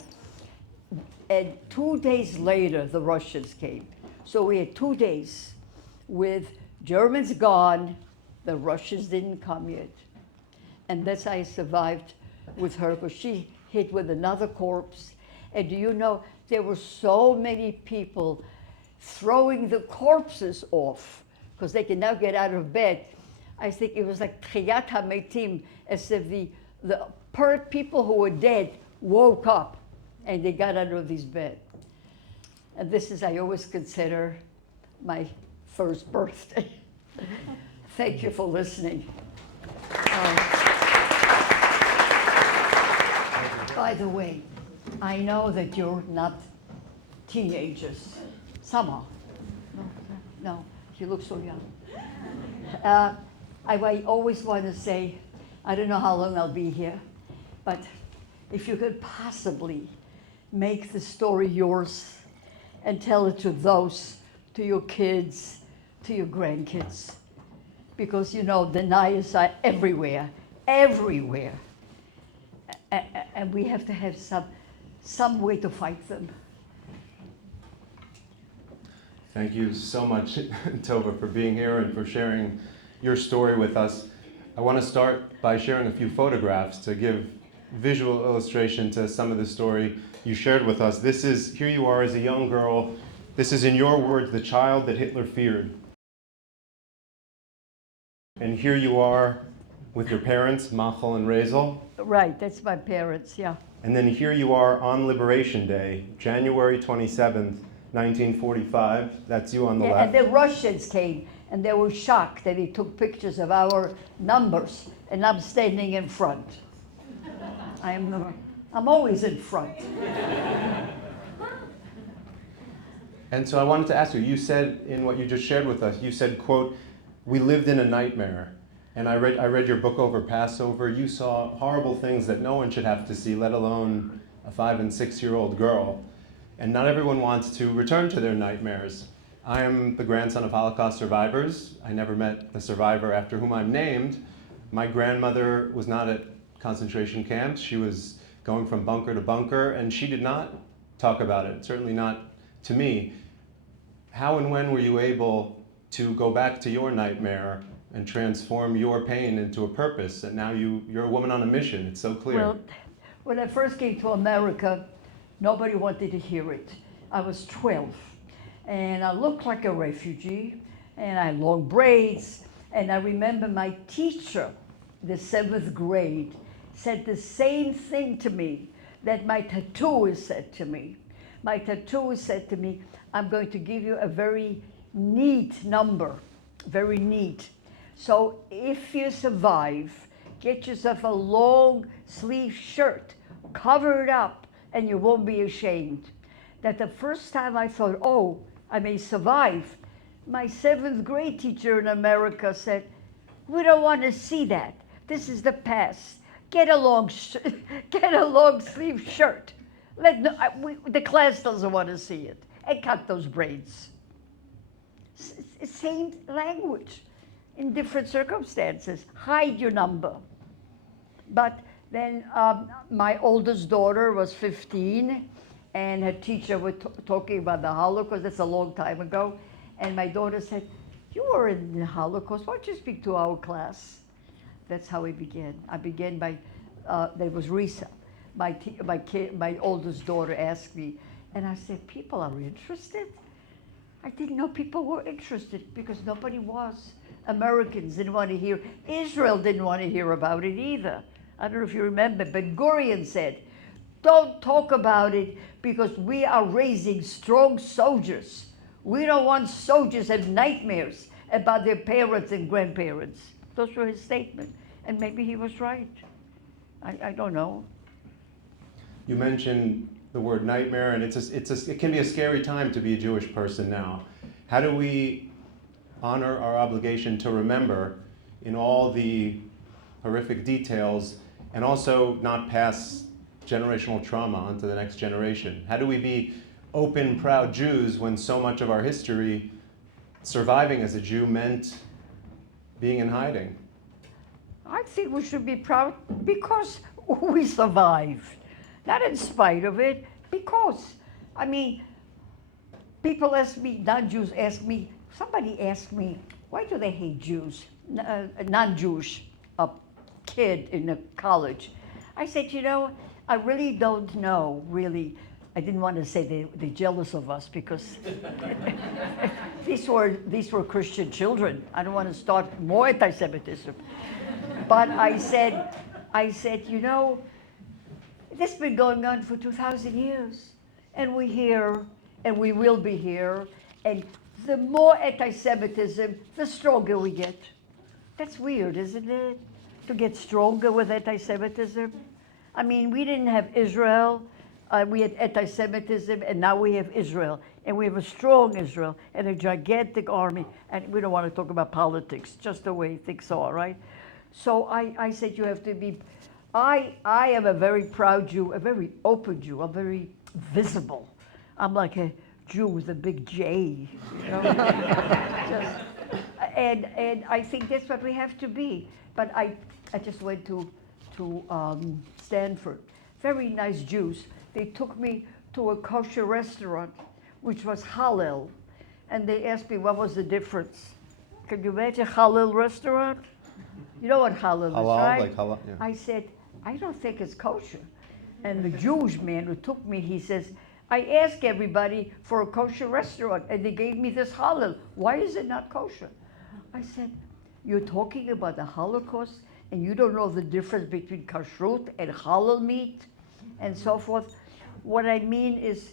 And 2 days later, the Russians came. So we had 2 days with Germans gone, the Russians didn't come yet. And that's how I survived with her, because she hit with another corpse. And do you know, there were so many people throwing the corpses off, because they can now get out of bed. I think it was like Triyat HaMetim, as if the people who were dead woke up and they got out of this bed. And this is, I always consider, my first birthday. Thank you for listening. By the way, I know that you're not teenagers. Some are. No, you look so young. I always want to say, I don't know how long I'll be here, but if you could possibly make the story yours and tell it to your kids, to your grandkids, because the deniers are everywhere, everywhere. And we have to have some way to fight them. Thank you so much, Tova, for being here and for sharing your story with us. I want to start by sharing a few photographs to give visual illustration to some of the story you shared with us. Here you are as a young girl. This is, in your words, the child that Hitler feared. And here you are with your parents, Machel and Razel. Right, that's my parents, yeah. And then here you are on Liberation Day, January 27th, 1945. That's you on the left. And the Russians came, and they were shocked that he took pictures of our numbers, and I'm standing in front. I'm always in front. And so I wanted to ask you, you said in what you just shared with us, you said, quote, we lived in a nightmare. And I read your book over Passover. You saw horrible things that no one should have to see, let alone a 5- and 6-year-old girl. And not everyone wants to return to their nightmares. I am the grandson of Holocaust survivors. I never met the survivor after whom I'm named. My grandmother was not at concentration camps. She was going from bunker to bunker, and she did not talk about it, certainly not to me. How and when were you able to go back to your nightmare and transform your pain into a purpose? And now you're a woman on a mission. It's so clear. Well, when I first came to America, nobody wanted to hear it. I was 12, and I looked like a refugee, and I had long braids, and I remember my teacher, the 7th grade, said the same thing to me that my tattoo has said to me. My tattoo said to me, I'm going to give you a very neat number, very neat. So if you survive, get yourself a long sleeve shirt, cover it up, and you won't be ashamed. That the first time I thought, oh, I may survive, my 7th grade teacher in America said, we don't want to see that. This is the past. Get a long sleeve shirt. The class doesn't want to see it. And cut those braids. Same language in different circumstances. Hide your number. But then my oldest daughter was 15, and her teacher was talking about the Holocaust. That's a long time ago. And my daughter said, you were in the Holocaust. Why don't you speak to our class? That's how we began. I began by, there was Risa. My oldest daughter asked me, and I said, people are interested? I didn't know people were interested because nobody was. Americans didn't want to hear. Israel didn't want to hear about it either. I don't know if you remember, Ben Gurion said, don't talk about it because we are raising strong soldiers. We don't want soldiers have nightmares about their parents and grandparents. Those were his statements. And maybe he was right. I don't know. You mentioned the word nightmare, and it can be a scary time to be a Jewish person now. How do we honor our obligation to remember in all the horrific details and also not pass generational trauma onto the next generation? How do we be open, proud Jews when so much of our history, surviving as a Jew, meant being in hiding? I think we should be proud because we survived. Not in spite of it, because. I mean, people ask me, non-Jews ask me, somebody asked me, why do they hate Jews? A non-Jewish kid in a college. I said, you know, I really don't know, really. I didn't want to say they're jealous of us because these were Christian children. I don't want to start more anti-Semitism. But I said, you know, this has been going on for 2,000 years. And we're here, and we will be here. And the more anti-Semitism, the stronger we get. That's weird, isn't it? To get stronger with anti-Semitism. I mean, we didn't have Israel. We had anti-Semitism, and now we have Israel. And we have a strong Israel and a gigantic army. And we don't want to talk about politics, just the way things are, right? So I said you have to be, I am a very proud Jew, a very open Jew. I'm very visible. I'm like a Jew with a big J, you know? And I think that's what we have to be. But I just went to Stanford. Very nice Jews. They took me to a kosher restaurant, which was halal. And they asked me what was the difference. Can you imagine halal restaurant? You know what halal is, right? Like halal, yeah. I said, I don't think it's kosher. And the Jewish man who took me, he says, I asked everybody for a kosher restaurant, and they gave me this halal. Why is it not kosher? I said, you're talking about the Holocaust, and you don't know the difference between kashrut and halal meat, and so forth. What I mean is,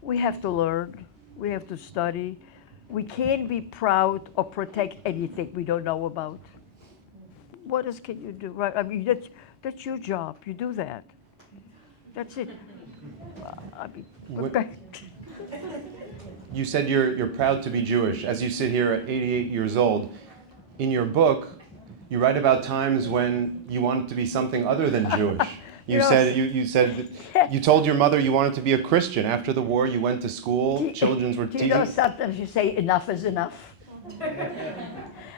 we have to learn, we have to study. We can't be proud or protect anything we don't know about. What else can you do, right? I mean, that's your job. You do that. That's it. I mean, okay. You said you're proud to be Jewish. As you sit here at 88 years old, in your book, you write about times when you wanted to be something other than Jewish. You said you told your mother you wanted to be a Christian. After the war, you went to school. Children were teaching. You know, sometimes you say enough is enough.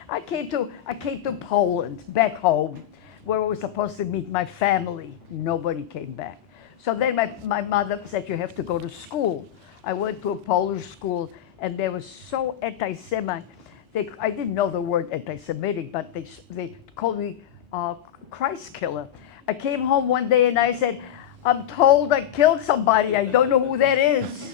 I came to Poland, back home, where I was supposed to meet my family. Nobody came back. So then my mother said, you have to go to school. I went to a Polish school, and they were so anti-Semite. I didn't know the word anti-Semitic, but they called me Christ killer. I came home one day and I said, I'm told I killed somebody. I don't know who that is.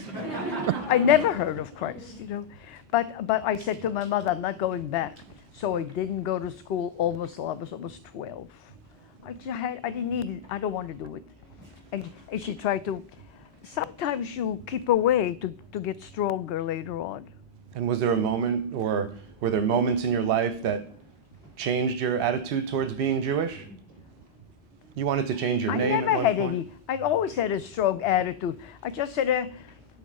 I never heard of Christ, you know. But I said to my mother, I'm not going back. So I didn't go to school almost till I was almost 12. I didn't need it. I don't want to do it. And she tried to sometimes you keep away to get stronger later on. And was there a moment, or were there moments in your life that changed your attitude towards being Jewish? You wanted to change your I name never at one had point? any. I always had a strong attitude. I just had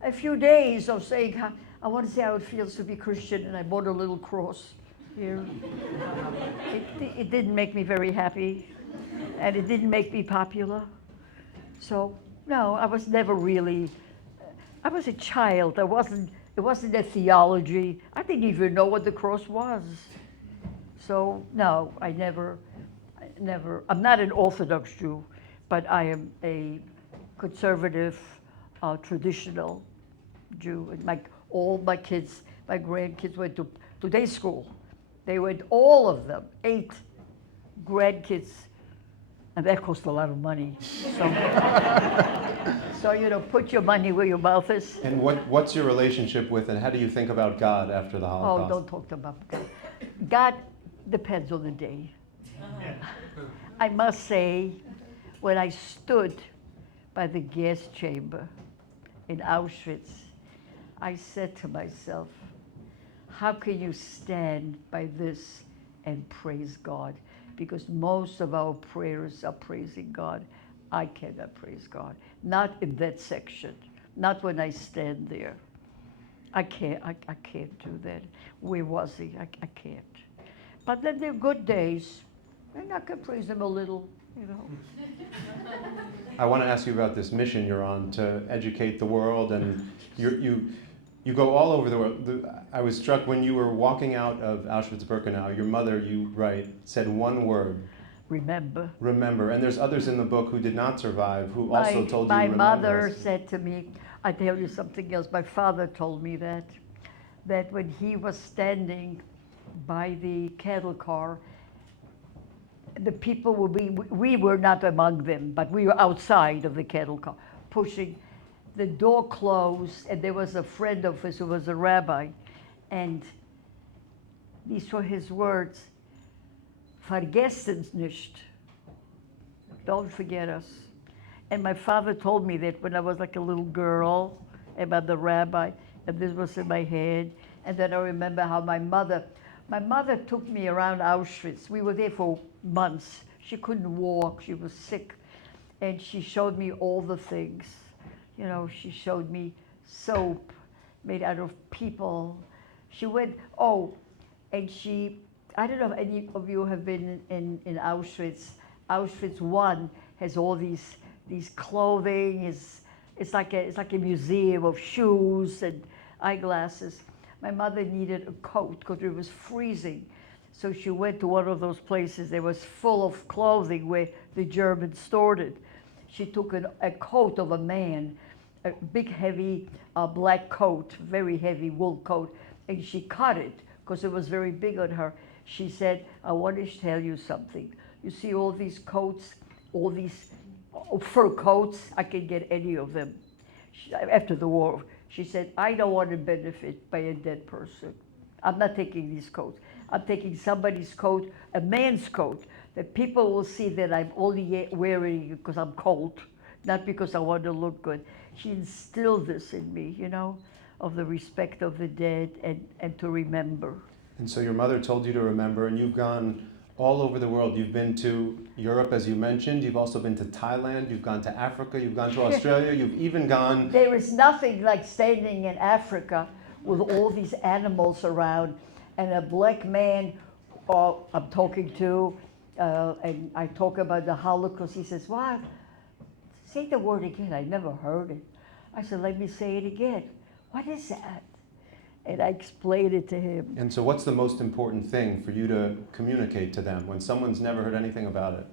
a few days of saying, I want to see how it feels to be Christian, and I bought a little cross here. It didn't make me very happy, and it didn't make me popular. So, no, I was never really, I was a child. It wasn't a theology. I didn't even know what the cross was. So, no, I never, I'm not an Orthodox Jew, but I am a conservative, traditional Jew. And all my kids, my grandkids went to day school. They went, all of them, 8 grandkids, and that cost a lot of money. So, put your money where your mouth is. And what's your relationship with, and how do you think about God after the Oh, Holocaust? don't talk about God. God depends on the day. I must say, when I stood by the gas chamber in Auschwitz, I said to myself, how can you stand by this and praise God? Because most of our prayers are praising God. I cannot praise God. Not in that section. Not when I stand there. I can't do that. Where was he? I can't. But then there are good days, and I can praise him a little, I want to ask you about this mission you're on to educate the world, and you go all over the world. I was struck when you were walking out of Auschwitz-Birkenau, your mother, you write, said one word. Remember. Remember. And there's others in the book who did not survive, who also told you My remember. mother said to me, I tell you something else, my father told me that when he was standing by the cattle car, the people we were not among them, but we were outside of the cattle car, pushing. The door closed, and there was a friend of his who was a rabbi, and these were his words, vergesst uns nicht. Don't forget us. And my father told me that when I was like a little girl, about the rabbi, and this was in my head. And then I remember how my mother took me around Auschwitz. We were there for months. She couldn't walk, she was sick. And she showed me all the things. She showed me soap made out of people. She went, and I don't know if any of you have been in Auschwitz. Auschwitz I has all these clothing. It's like a museum of shoes and eyeglasses. My mother needed a coat because it was freezing. So she went to one of those places that was full of clothing where the Germans stored it. She took a coat of a man, a big, heavy black coat, very heavy wool coat, and she cut it because it was very big on her. She said, I want to tell you something. You see all these coats, all these fur coats, I can get any of them. After the war, she said, I don't want to benefit by a dead person. I'm not taking these coats. I'm taking somebody's coat, a man's coat, that people will see that I'm only wearing it because I'm cold, not because I want to look good. She instilled this in me, of the respect of the dead and to remember. And so your mother told you to remember, and you've gone all over the world. You've been to Europe, as you mentioned. You've also been to Thailand. You've gone to Africa. You've gone to Australia. You've even gone... There is nothing like standing in Africa with all these animals around and a black man I'm talking to, and I talk about the Holocaust. He says, what? Say the word again. I never heard it. I said, let me say it again. What is that? And I explained it to him. And so what's the most important thing for you to communicate to them when someone's never heard anything about it?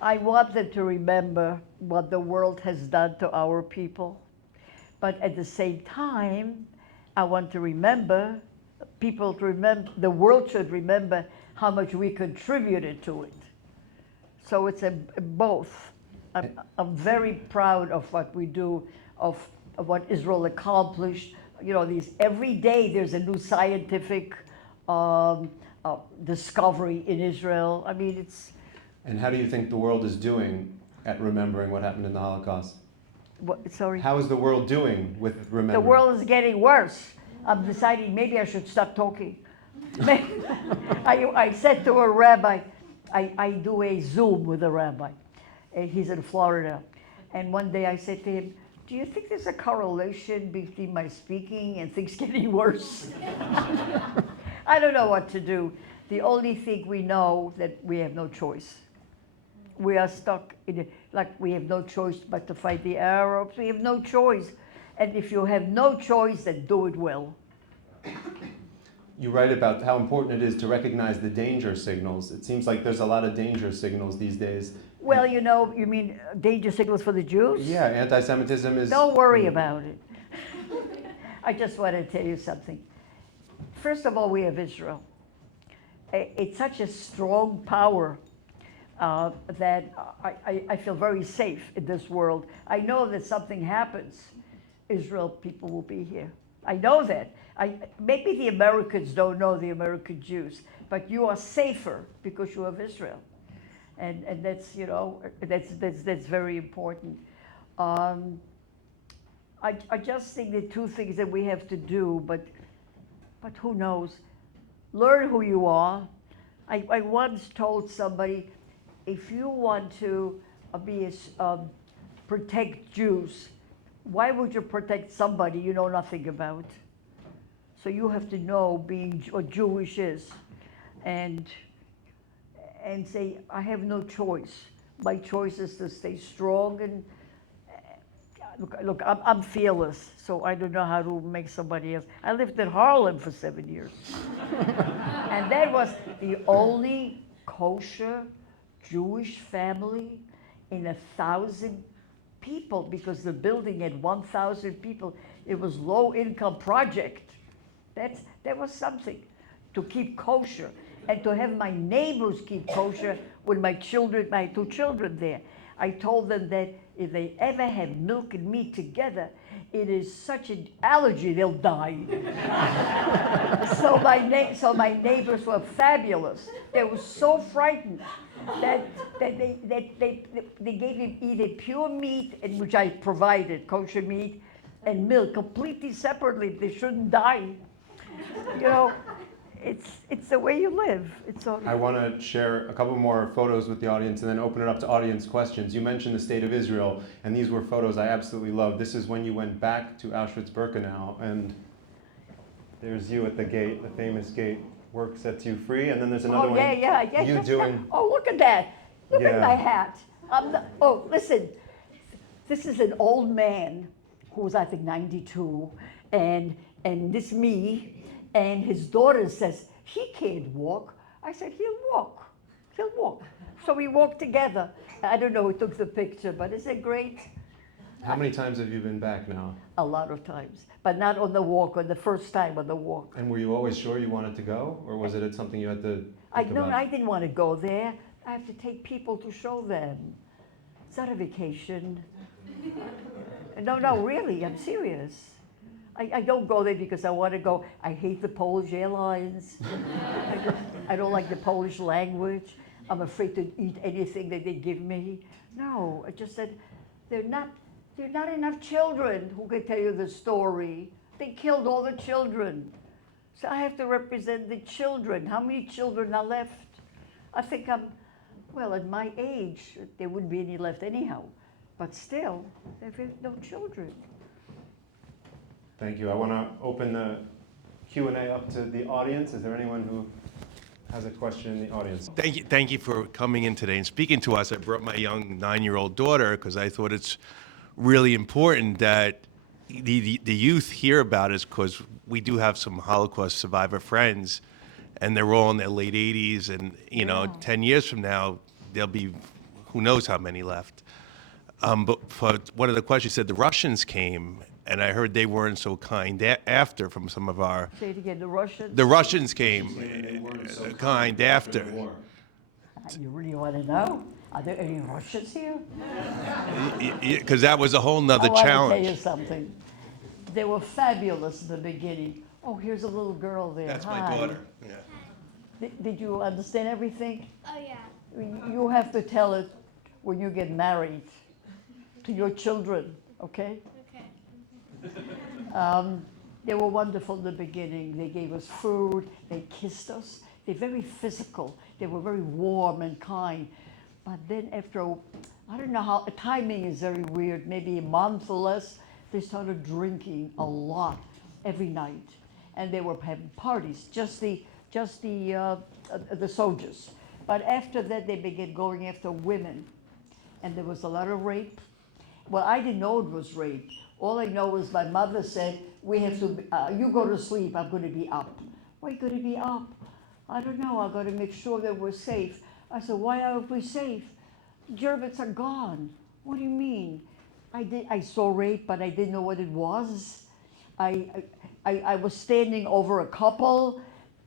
I want them to remember what the world has done to our people. But at the same time, I want to remember, the world should remember how much we contributed to it. So it's both. I'm very proud of what we do, of what Israel accomplished. Every day there's a new scientific discovery in Israel. I mean, And how do you think the world is doing at remembering what happened in the Holocaust? Sorry? How is the world doing with The remembering? world is getting worse. I'm deciding maybe I should stop talking. I said to a rabbi, I do a Zoom with a rabbi. He's in Florida. And one day I said to him, do you think there's a correlation between my speaking and things getting worse? I don't know what to do. The only thing we know that we have no choice. We are stuck in it, like we have no choice but to fight the Arabs. We have no choice. And if you have no choice, then do it well. You write about how important it is to recognize the danger signals. It seems like there's a lot of danger signals these days. Well, you mean danger signals for the Jews? Yeah, anti-Semitism is... Don't worry about it. I just want to tell you something. First of all, we have Israel. It's such a strong power that I feel very safe in this world. I know that something happens, Israel people will be here. I know that. Maybe the Americans don't know, the American Jews, but you are safer because you have Israel. And that's, that's very important. I just think the two things that we have to do, but who knows? Learn who you are. I once told somebody, if you want to protect Jews, why would you protect somebody you know nothing about? So you have to know what Jewish is, and say, I have no choice. My choice is to stay strong and look. I'm fearless, so I don't know how to make somebody else. I lived in Harlem for 7 years, and that was the only kosher Jewish family in 1,000 people, because the building had 1,000 people. It was low-income project. That was something, to keep kosher, and to have my neighbors keep kosher with my children, my 2 children there. I told them that if they ever have milk and meat together, it is such an allergy, they'll die. So my neighbors were fabulous. They were so frightened that they gave him either pure meat, and which I provided, kosher meat, and milk completely separately. They shouldn't die. It's the way you live. I want to share a couple more photos with the audience and then open it up to audience questions. You mentioned the state of Israel, and these were photos I absolutely love. This is when you went back to Auschwitz-Birkenau, and there's you at the gate, the famous gate, work sets you free, and then there's another one. You doing... Oh, look at that. Look Yeah. at my hat. Listen, this is an old man who was, I think, 92, and this me, and his daughter says, he can't walk. I said, he'll walk. So we walked together. I don't know who took the picture, but isn't it great? How many times have you been back now? A lot of times, but not on the walk, on the first time on the walk. And were you always sure you wanted to go, or was it something you had to think about? I didn't want to go there. I have to take people to show them. It's not a vacation. No, really, I'm serious. I don't go there because I want to go. I hate the Polish airlines. I don't like the Polish language. I'm afraid to eat anything that they give me. No, I just said, there are not enough children who can tell you the story. They killed all the children. So I have to represent the children. How many children are left? I think at my age, there wouldn't be any left anyhow. But still, there are no children. Thank you. I want to open the Q&A up to the audience. Is there anyone who has a question in the audience? Thank you for coming in today and speaking to us. I brought my young 9-year-old daughter because I thought it's really important that the youth hear about us, because we do have some Holocaust survivor friends, and they're all in their late 80s, and 10 years from now there'll be who knows how many left. But for one of the questions, you said the Russians came, and I heard they weren't so kind after from some of our... Say it again, the Russians? The Russians came They weren't so kind after. the war. You really want to know? Are there any Russians here? Because that was a whole nother I want to challenge. tell you something. They were fabulous in the beginning. Oh, here's a little girl there. That's Hi. my daughter. Yeah. Did you understand everything? Oh, yeah. You have to tell it when you get married to your children, okay? Okay. They were wonderful in the beginning. They gave us food, they kissed us. They're very physical. They were very warm and kind. But then after, I don't know how, timing is very weird, maybe a month or less, they started drinking a lot every night. And they were having parties, just the soldiers. But after that, they began going after women. And there was a lot of rape. Well, I didn't know it was rape. All I know is my mother said, we have to, you go to sleep, I'm gonna be up. Why are you gonna be up? I don't know, I gotta make sure that we're safe. I said, why aren't we safe? Germans are gone. What do you mean? I saw rape, but I didn't know what it was. I was standing over a couple,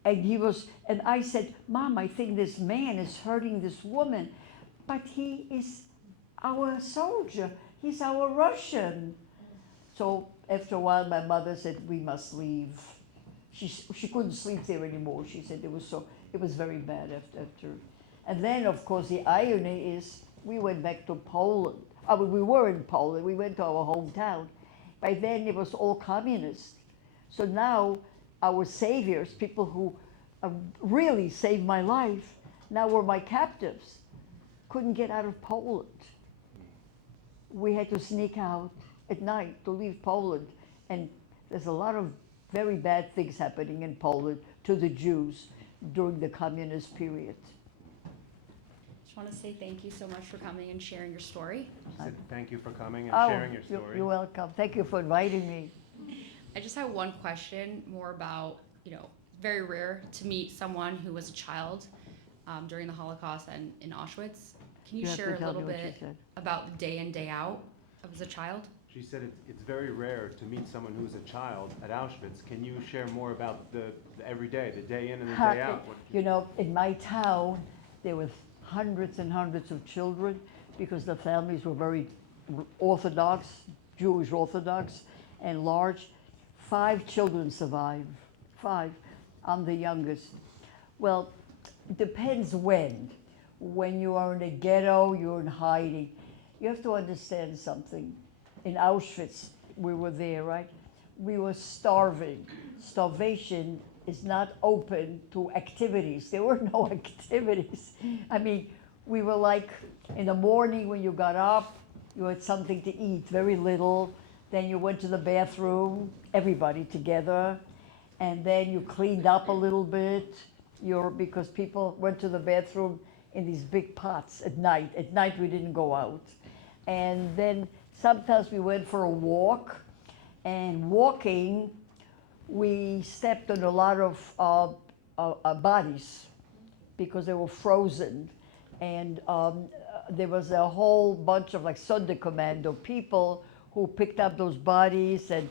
and I said, Mom, I think this man is hurting this woman, but he is our soldier. He's our Russian. So after a while, my mother said, we must leave. She couldn't sleep there anymore. She said it was very bad after. And then, of course, the irony is we went back to Poland. We were in Poland. We went to our hometown. By then, it was all communist. So now our saviors, people who really saved my life, now were my captives. Couldn't get out of Poland. We had to sneak out at night to leave Poland. And there's a lot of very bad things happening in Poland to the Jews during the communist period. Just want to say thank you so much for coming and sharing your story. Thank you for coming and sharing your story. You're welcome. Thank you for inviting me. I just have one question more about, very rare to meet someone who was a child during the Holocaust and in Auschwitz. Can you You have share to a tell little me what you bit said. about the day in, day out as a child? She said it's very rare to meet someone who's a child at Auschwitz. Can you share more about the every day, the day in and the day out? In my town, there were hundreds and hundreds of children because the families were very Orthodox, Jewish Orthodox, and large. 5 children survived. 5. I'm the youngest. Well, depends when. When you are in a ghetto, you're in hiding. You have to understand something. In Auschwitz, we were there, right? We were starving. Starvation is not open to activities. There were no activities. I mean, we were like, in the morning when you got up, you had something to eat, very little. Then you went to the bathroom, everybody together. And then you cleaned up a little bit, because people went to the bathroom in these big pots at night. At night, we didn't go out. And then sometimes we went for a walk, and walking, we stepped on a lot of bodies because they were frozen. And there was a whole bunch of like Sonderkommando people who picked up those bodies and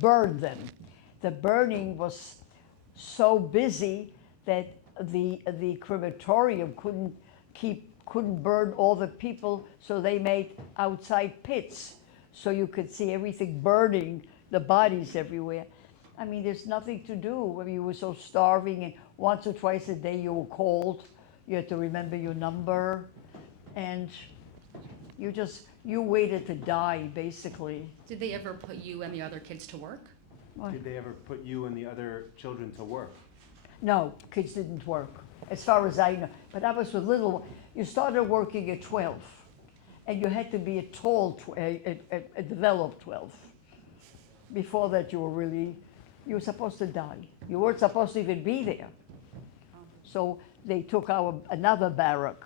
burned them. The burning was so busy that the crematorium couldn't burn all the people, so they made outside pits so you could see everything burning, the bodies everywhere. I mean, there's nothing to do. I mean, you were so starving, and once or twice a day you were called. You had to remember your number, and you waited to die, basically. Did they ever put you and the other kids to work? Did they ever put you and the other children to work? No, kids didn't work, as far as I know. But I was a little, you started working at 12, and you had to be a developed 12. Before that, you were supposed to die. You weren't supposed to even be there. So they took another barrack,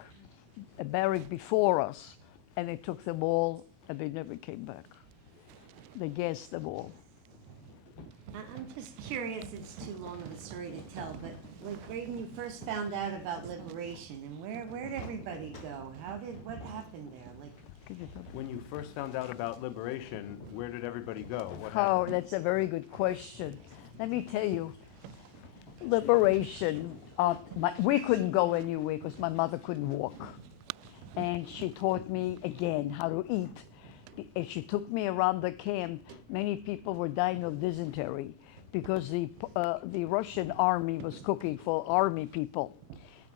a barrack before us, and they took them all, and they never came back. They gassed them all. I'm just curious, it's too long of a story to tell, but like right when you first found out about liberation, and where did everybody go? What happened there? When you first found out about liberation, where did everybody go? What Oh, happened? that's a very good question. Let me tell you, liberation, we couldn't go anywhere because my mother couldn't walk. And she taught me again how to eat. And she took me around the camp. Many people were dying of dysentery because the Russian army was cooking for army people.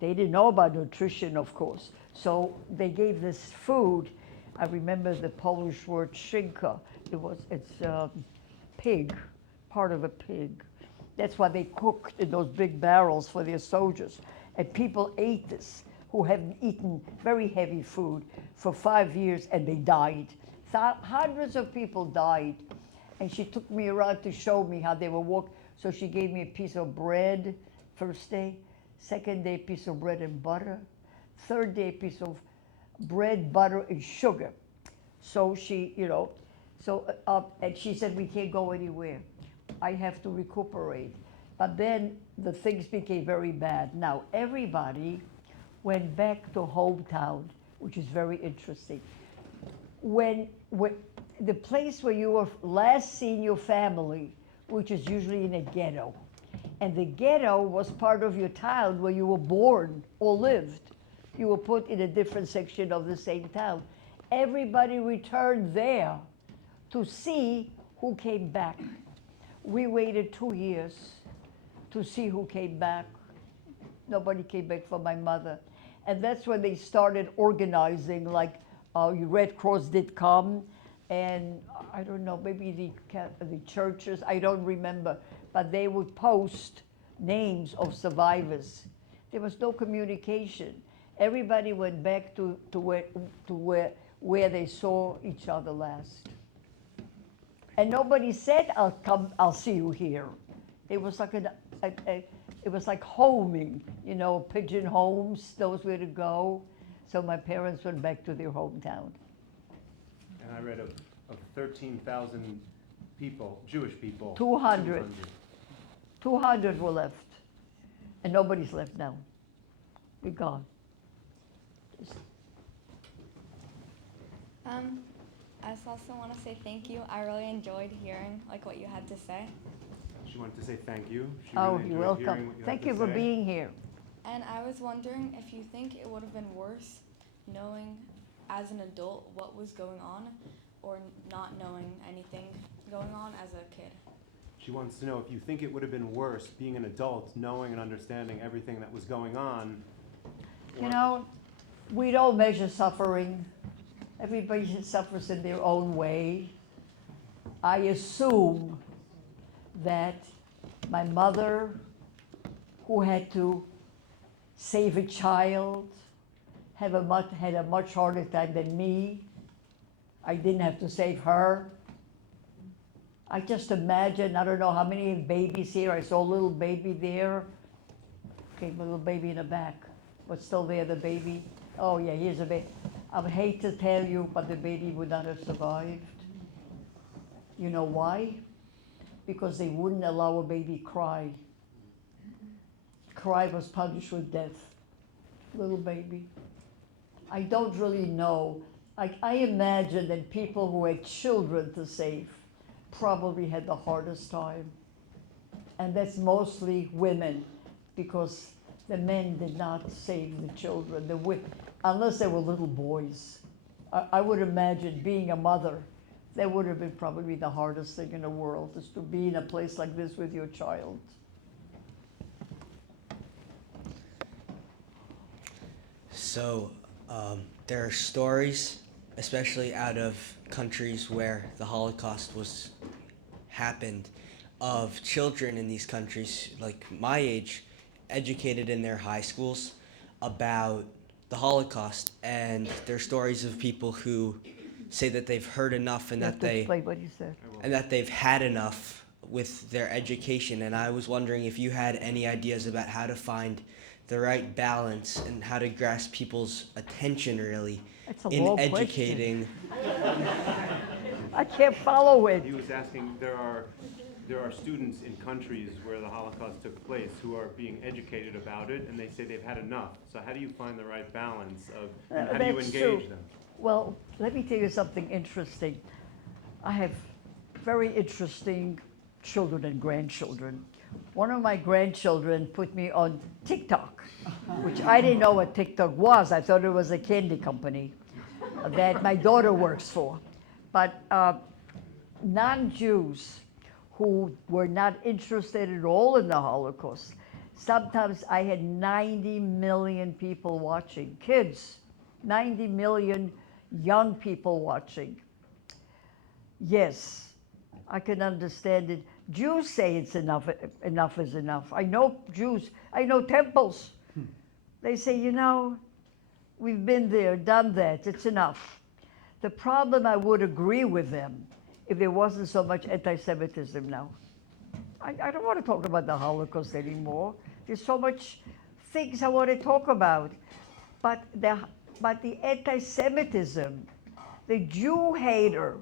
They didn't know about nutrition, of course. So they gave this food. I remember the Polish word szynka. It's pig, part of a pig. That's why they cooked in those big barrels for their soldiers. And people ate this who hadn't eaten very heavy food for 5 years, and they died. Hundreds of people died. And she took me around to show me how they were walking. So she gave me a piece of bread first day, second day, a piece of bread and butter, third day, a piece of bread, butter, and sugar. So she, and she said, we can't go anywhere. I have to recuperate. But then the things became very bad. Now, everybody went back to hometown, which is very interesting. When the place where you were last seen your family, which is usually in a ghetto, and the ghetto was part of your town where you were born or lived. You were put in a different section of the same town. Everybody returned there to see who came back. We waited 2 years to see who came back. Nobody came back for my mother. And that's when they started organizing, like Red Cross did come, and I don't know, maybe the churches, I don't remember, but they would post names of survivors. There was no communication. Everybody went back to where they saw each other last. And nobody said, I'll see you here. It was like it was like homing, pigeon homes, knows where to go. So my parents went back to their hometown. And I read of 13,000 people, Jewish people. 200. 200 were left. And nobody's left now. We're gone. I just also want to say thank you. I really enjoyed hearing what you had to say. She wanted to say thank you. She Oh, really you're enjoyed hearing welcome. what you had Thank to you for say. being here. And I was wondering if you think it would have been worse knowing as an adult what was going on or not knowing anything going on as a kid. She wants to know if you think it would have been worse being an adult, knowing and understanding everything that was going on. We don't measure suffering. Everybody suffers in their own way. I assume that my mother, who had to save a child, had a much harder time than me. I didn't have to save her. I just imagine, I don't know how many babies here. I saw a little baby there. Okay, a little baby in the back. What's still there, the baby? Oh yeah, here's a baby. I would hate to tell you, but the baby would not have survived. You know why? Because they wouldn't allow a baby cry. Cry was punished with death. Little baby. I don't really know. I imagine that people who had children to save probably had the hardest time. And that's mostly women, because the men did not save the children, unless they were little boys. I would imagine being a mother, that would have been probably the hardest thing in the world, is to be in a place like this with your child. So there are stories, especially out of countries where the Holocaust happened, of children in these countries, like my age, educated in their high schools about the Holocaust, and there are stories of people who say that they've heard enough and that they've had enough with their education. And I was wondering if you had any ideas about how to find the right balance and how to grasp people's attention really in educating. I can't follow it. He was asking, there are students in countries where the Holocaust took place who are being educated about it, and they say they've had enough. So how do you find the right balance of, and how do you engage them? Well, let me tell you something interesting. I have very interesting children and grandchildren. One of my grandchildren put me on TikTok, which I didn't know what TikTok was. I thought it was a candy company that my daughter works for. But non-Jews who were not interested at all in the Holocaust, sometimes I had 90 million people watching, kids, 90 million young people watching. Yes, I can understand it. Jews say it's enough, enough is enough. I know Jews, I know temples. They say, you know, we've been there, done that, it's enough. The problem, I would agree with them if there wasn't so much anti-Semitism now. I don't want to talk about the Holocaust anymore. There's so much things I want to talk about. But the anti-Semitism, the Jew hater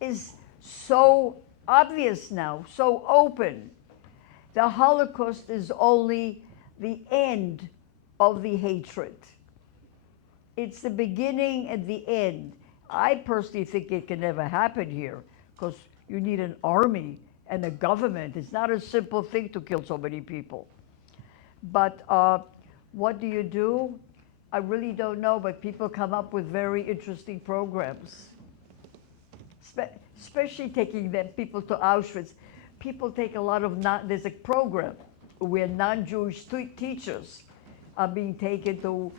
is so obvious now, so open. The Holocaust is only the end of the hatred. It's the beginning and the end. I personally think it can never happen here because you need an army and a government. It's not a simple thing to kill so many people. But what do you do? I really don't know, but people come up with very interesting programs. Especially taking them people to Auschwitz. People take a lot of, there's a program where non-Jewish teachers are being taken to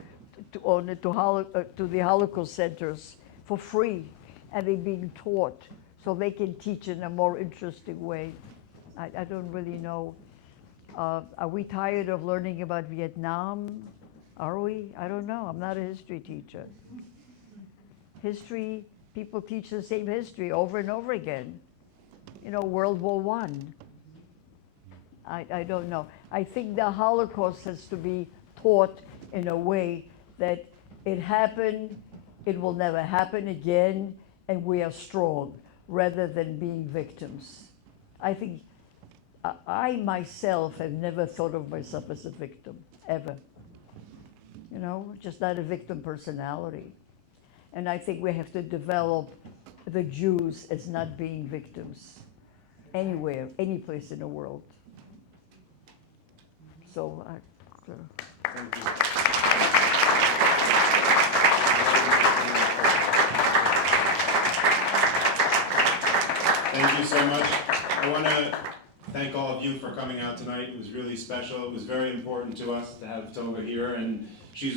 the Holocaust centers for free, and they're being taught so they can teach in a more interesting way. I don't really know. Are we tired of learning about Vietnam? Are we? I don't know. I'm not a history teacher. History, people teach the same history over and over again. You know, World War I. I don't know. I think the Holocaust has to be taught in a way that it happened, it will never happen again, and we are strong, rather than being victims. I think I myself have never thought of myself as a victim, ever. You know, just not a victim personality. And I think we have to develop the Jews as not being victims anywhere, any place in the world. So Thank you. Thank you so much. I want to thank all of you for coming out tonight. It was really special. It was very important to us to have Tova here, and she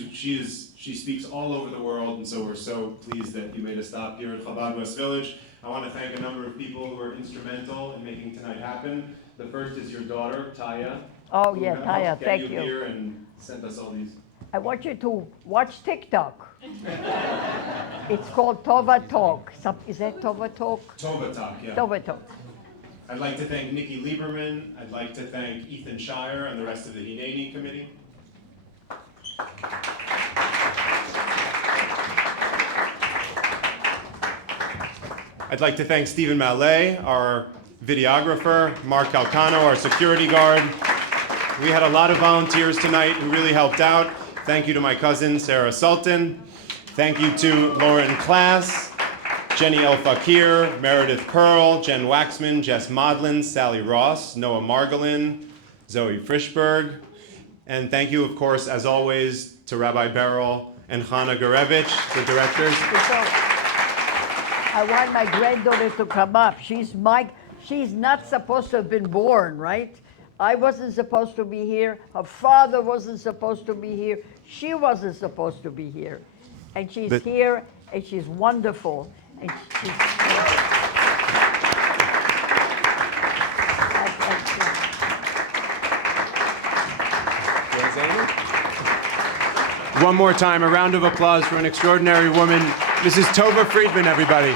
speaks all over the world, and so we're so pleased that you made a stop here at Chabad West Village. I want to thank a number of people who were instrumental in making tonight happen. The first is your daughter, Taya. Oh yeah, Taya, thank you. you. Here and sent us all these. I want you to watch TikTok. It's called Tova Talk. Is that Tova Talk? Tova Talk, yeah. Tova Talk. I'd like to thank Nikki Lieberman. I'd like to thank Ethan Shire and the rest of the Hineni committee. I'd like to thank Stephen Mallet, our videographer, Mark Calcano, our security guard. We had a lot of volunteers tonight who really helped out. Thank you to my cousin, Sarah Sultan. Thank you to Lauren Klass, Jenny El Fakir, Meredith Pearl, Jen Waxman, Jess Modlin, Sally Ross, Noah Margolin, Zoe Frischberg. And thank you, of course, as always, to Rabbi Beryl and Chana Gurevich, the directors. I want my granddaughter to come up. She's not supposed to have been born, right? I wasn't supposed to be here. Her father wasn't supposed to be here. She wasn't supposed to be here. And she's here, and she's wonderful. And she's, One more time, a round of applause for an extraordinary woman. This is Tova Friedman, everybody.